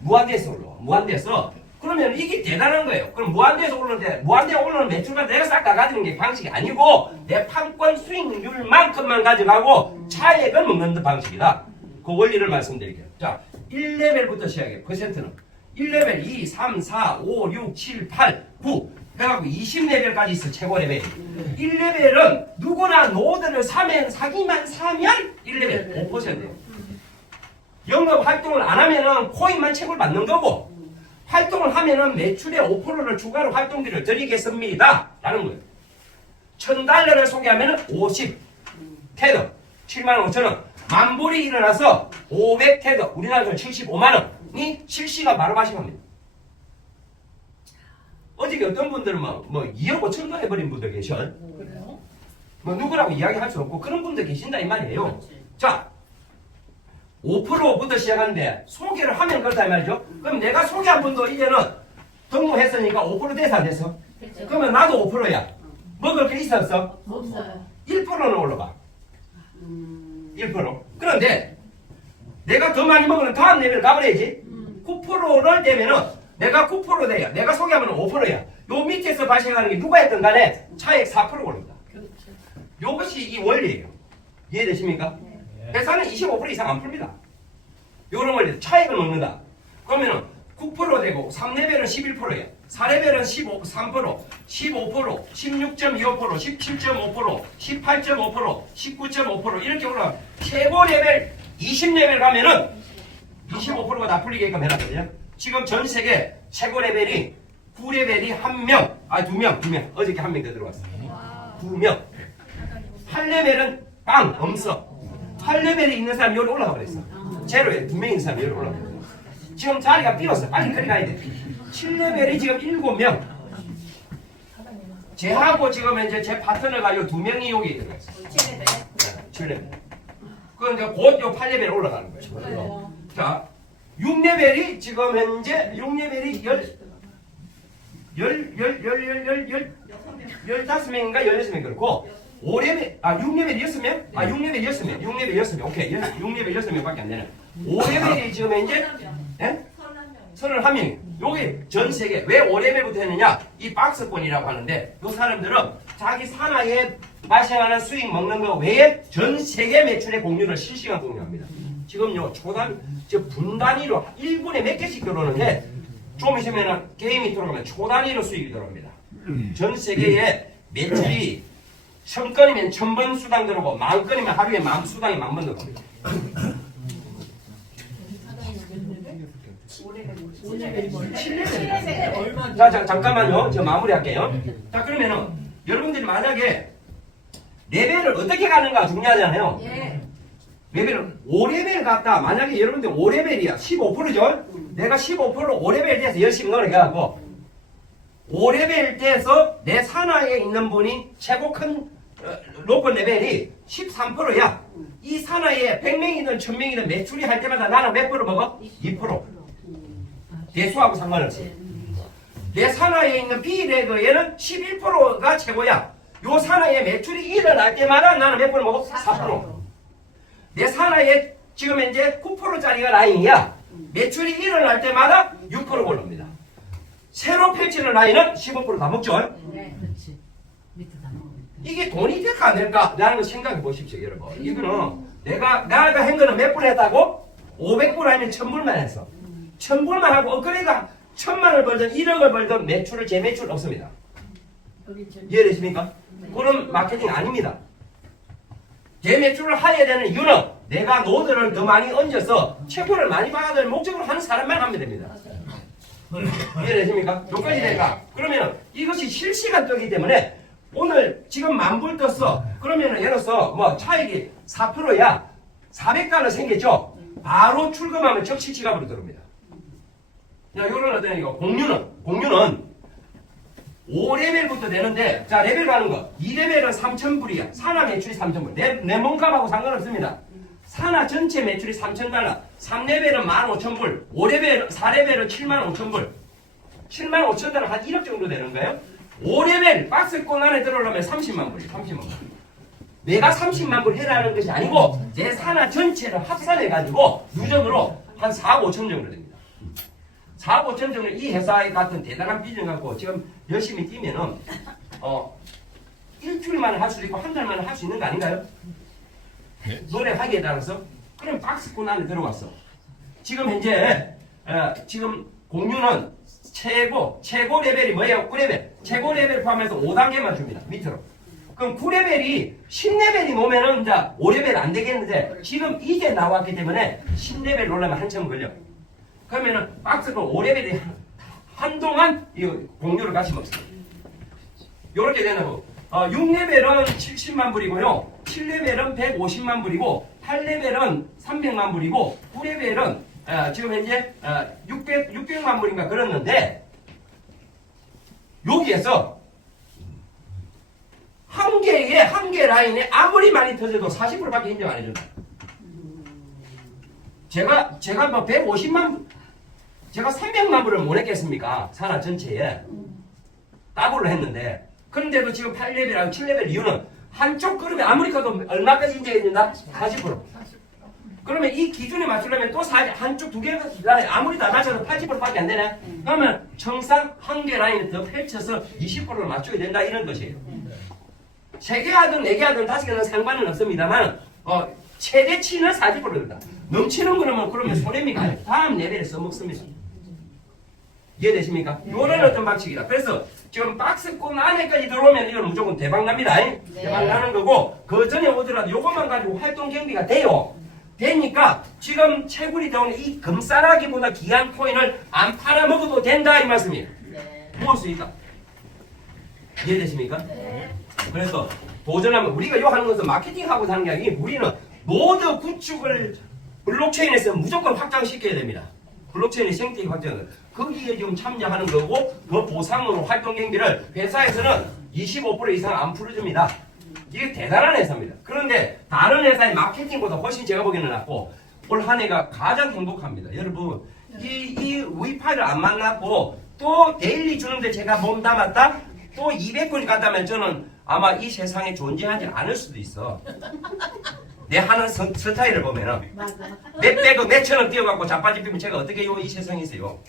무한대에서 올라와. 무한대에서. 그러면 이게 대단한 거예요. 그럼 무한대에서 올라오는데 무한대에 올라오는 매출만 내가 싹 다 가지는 게 방식이 아니고 내 판권 수익률만큼만 가져가고 차액을 먹는 방식이다. 그 원리를 말씀드릴게요. 자, 1레벨부터 시작해요. 퍼센트는 1레벨 2, 3, 4, 5, 6, 7, 8, 9 해갖고 20레벨까지 있어. 최고 레벨이. 1레벨은 누구나 노드를 사기만 사면 1레벨 5%예요. 영업 활동을 안 하면은 코인만 채굴 받는 거고 활동을 하면은 매출의 5%를 추가로 활동비를 드리겠습니다. 라는 거예요. $1000를 소개하면은 50 테더 75,000원. 만불이 일어나서 500 테더 우리나라에서 75만원이 실시간 바로 발생합니다. 어저께 어떤 분들은 뭐 2억 5천도 해버린 분들 계셔. 그래요? 뭐 누구라고 이야기할 수 없고 그런 분들 계신다 이 말이에요. 자, 5%부터 시작하는데 소개를 하면 그렇다 이 말이죠. 그럼 내가 소개한 분도 이제는 등록했으니까 5% 돼서 안 됐어? 그러면 나도 5%야. 먹을 게 있어 없어? 없어요. 1%는 올라가. 1%. 그런데 내가 더 많이 먹으면 다음 레벨 가버려야지. 9%를 되면은 내가 9% 돼요. 내가 소개하면 5%야. 요 밑에서 발생하는 게 누가 했든 간에 차액 4% 오릅니다. 그렇죠. 요것이 이 원리예요. 이해되십니까? 회사는 25% 이상 안 풉니다. 요런 원리 차익을 먹는다. 그러면은 9% 되고 3레벨은 11%야. 4레벨은 3%, 15%, 16.25%, 17.5%, 18.5%, 19.5% 이렇게 올라가. 최고 레벨 20레벨 가면은 25%가 다 풀리게끔 해놨거든요. 지금 전 세계 최고 레벨이 9레벨이 1명, 2명. 어저께 1명 더 들어왔어. 2명. 8레벨은 빵, 없어. 8레벨에 있는 사람이 여기 올라가 버렸어. 제로에 2명 있는 사람이 여기 올라가 버렸어. 지금 자리가 비었어. 빨리 거리 가야 돼. 7레벨이 지금 7명. 제하고 지금 이제 제 파트너가 요 2명이 여기 들어갔어. 7레벨. 그러니까 곧요 8레벨 올라가는 거예요. 자, 6레벨이 지금 현재 6레벨이 15명인가 16명 그렇고 5레벨, 6레벨이 6명? 6레벨이 6명. 6레벨이 6명. 오케이. 6레벨 6명밖에 안 되네. 5레벨이 지금 현재, 예? 31명. 여기 전 세계, 왜 5레벨부터 했느냐? 이 박스권이라고 하는데, 이 사람들은 자기 산하에 발생하는 수익 먹는 거 외에 전 세계 매출의 공유를 실시간 공유합니다. 지금요, 분단위로 1분에 몇 개씩 들어오는데, 좀 있으면은 게임이 들어가면 초단위로 수익이 들어옵니다. 전 세계의 매출이 1000건이면 1000번 수당 들어오고 10,000건이면 하루에 수당이 10,000번 들어옵니다. 자, 잠깐만요. 저 마무리할게요. 자, 그러면은 여러분들이 만약에 레벨을 어떻게 가는가 중요하잖아요. 레벨을 5레벨 갔다. 만약에 여러분들 5레벨이야. 15%죠? 내가 15% 5레벨 돼서 열심히 노력해갖고 5레벨 때에서 내 산하에 있는 분이 최고 큰 높은 레벨이 13%야. 이 산하에 100명이든 1000명이든 매출이 할 때마다 나는 몇 프로 먹어? 2%. 대수하고 상관없어. 내 산하에 있는 B레그에는 11%가 최고야. 요 산하에 매출이 일어날 때마다 나는 몇 프로 먹어? 4%. 내 산하에 지금 현재 9%짜리가 라인이야. 매출이 일어날 때마다 6% 오릅니다. 새로 펼치는 라인은 15% 다 먹죠? 네, 그렇지. 밑에 다 먹어. 이게 돈이 될까 안 될까? 라는 거 생각해 보십시오, 여러분. 이거는 내가 한 거는 몇 불 했다고? 500불 아니면 1000불만 했어. 1000불만 하고 업그레이드가 1000만을 벌든 1억을 벌든 매출을 재매출 없습니다. 이해되십니까? 그런 마케팅 아닙니다. 재매출을 해야 되는 이유는 내가 노드를 더 많이 얹어서 최고를 많이 받을 목적으로 하는 사람만 하면 됩니다. 이해되십니까? 여기까지 될까? 그러면 이것이 실시간 뜨기 때문에 오늘 지금 10,000불 떴어. 그러면 예를 들어서 뭐 차익이 4%야. 400달러 생겼죠? 바로 출금하면 적시 지갑으로 들어옵니다. 자, 요런 어떤 이거 공유는 5레벨부터 되는데, 자, 레벨 가는 거. 2레벨은 3,000불이야. 산하 매출이 3,000불. 내 몸값하고 상관없습니다. 산하 전체 매출이 3,000달러. 3레벨은 15,000불. 4레벨은 75,000불. 75,000달러 한 1억 정도 되는 거예요. 5레벨 박스권 안에 들어오려면 30만 불이 30만 불. 내가 30만 불 해라는 것이 아니고 내 산하 전체를 합산해가지고 누적으로 한 4억 5천 정도 됩니다. 4억 5천 정도 이 회사 같은 대단한 비전 갖고 지금 열심히 뛰면은 일주일 만에 할 수도 있고 한 달 만에 할 수 있는 거 아닌가요? 네. 노력하기에 따라서 그럼 박스권 안에 들어갔어. 지금 현재 지금 공유는 최고 레벨이 뭐예요? 9레벨. 최고 레벨 포함해서 5단계만 줍니다. 밑으로. 그럼 9레벨이 10레벨이 오면은 이제 5레벨 안 되겠는데 지금 이제 나왔기 때문에 10레벨 올라면 한참 걸려. 그러면은 박스권 5레벨이 한동안 이 공유를 같이 먹습니다. 요렇게 되는 6레벨은 70만 불이고요. 7레벨은 150만 불이고 8레벨은 300만 불이고 9레벨은 지금 현재 600만 불인가 그랬는데 여기에서 한 개 라인에 아무리 많이 터져도 40%밖에 인정 안 해준다. 제가 뭐 150만 제가 300만 불을 못 했겠습니까? 산하 전체에 더블로 했는데 그런데도 지금 8레벨하고 7레벨 이유는 한쪽 그룹에 아무리 커도 얼마까지 인정해준다? 40%. 그러면 이 기준에 맞추려면 또 한쪽 두 개가 아무리 다 맞춰도 80%밖에 안 되네. 그러면 청산 한 개 라인을 더 펼쳐서 20%를 맞춰야 된다 이런 것이에요. 3개 하든 4개 하든 5개는 상관은 없습니다만 최대치는 40%입니다. 넘치는 거는 그러면 손해미가 아니고 다음 레벨에 써먹습니다. 이해되십니까? 요런 어떤 방식이다. 그래서 지금 박스권 안에까지 들어오면 이건 무조건 대박 납니다. 대박 나는 거고 그 전에 오더라도 요것만 가지고 활동 경비가 돼요. 되니까 지금 채굴이 되오는 이 금싸라기보다 귀한 코인을 안 팔아먹어도 된다 이 말씀이에요. 먹을 수 있다. 이해되십니까? 그래서 도전하면 우리가 요 하는 것은 마케팅하고 하는 게 아니고 우리는 노드 구축을 블록체인에서 무조건 확장시켜야 됩니다. 블록체인의 생태계 확장을 거기에 지금 참여하는 거고 그 보상으로 활동 경비를 회사에서는 25% 이상 안 풀어줍니다. 이게 대단한 회사입니다. 그런데 다른 회사의 마케팅보다 훨씬 제가 보기에는 낫고 올 한 해가 가장 행복합니다. 여러분 이 위파이를 안 만났고 또 데일리 주는데 제가 몸 담았다 또 200분이 갔다면 저는 아마 이 세상에 존재하지 않을 수도 있어. 내 하는 스타일을 보면은 몇백억 몇천억 뛰어갖고 자빠지 피면 제가 어떻게 이 세상에 있어요.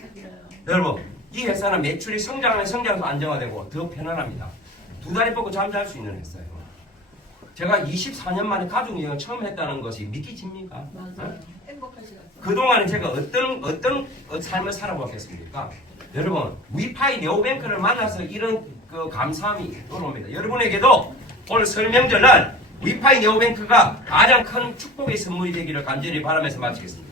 여러분 이 회사는 매출이 성장하면 성장도 안정화되고 더 편안합니다. 2다리 뻗고 잠잘 수 있는 회사예요. 제가 24년 만에 가족여행 처음 했다는 것이 믿기집니까? 맞아요. 행복한 시간. 그동안에 제가 어떤 삶을 살아봤겠습니까? 여러분 위파이 네오뱅크를 만나서 이런 그 감사함이 돌아옵니다. 여러분에게도 오늘 설명절날 위파이 네오뱅크가 가장 큰 축복의 선물이 되기를 간절히 바라면서 마치겠습니다.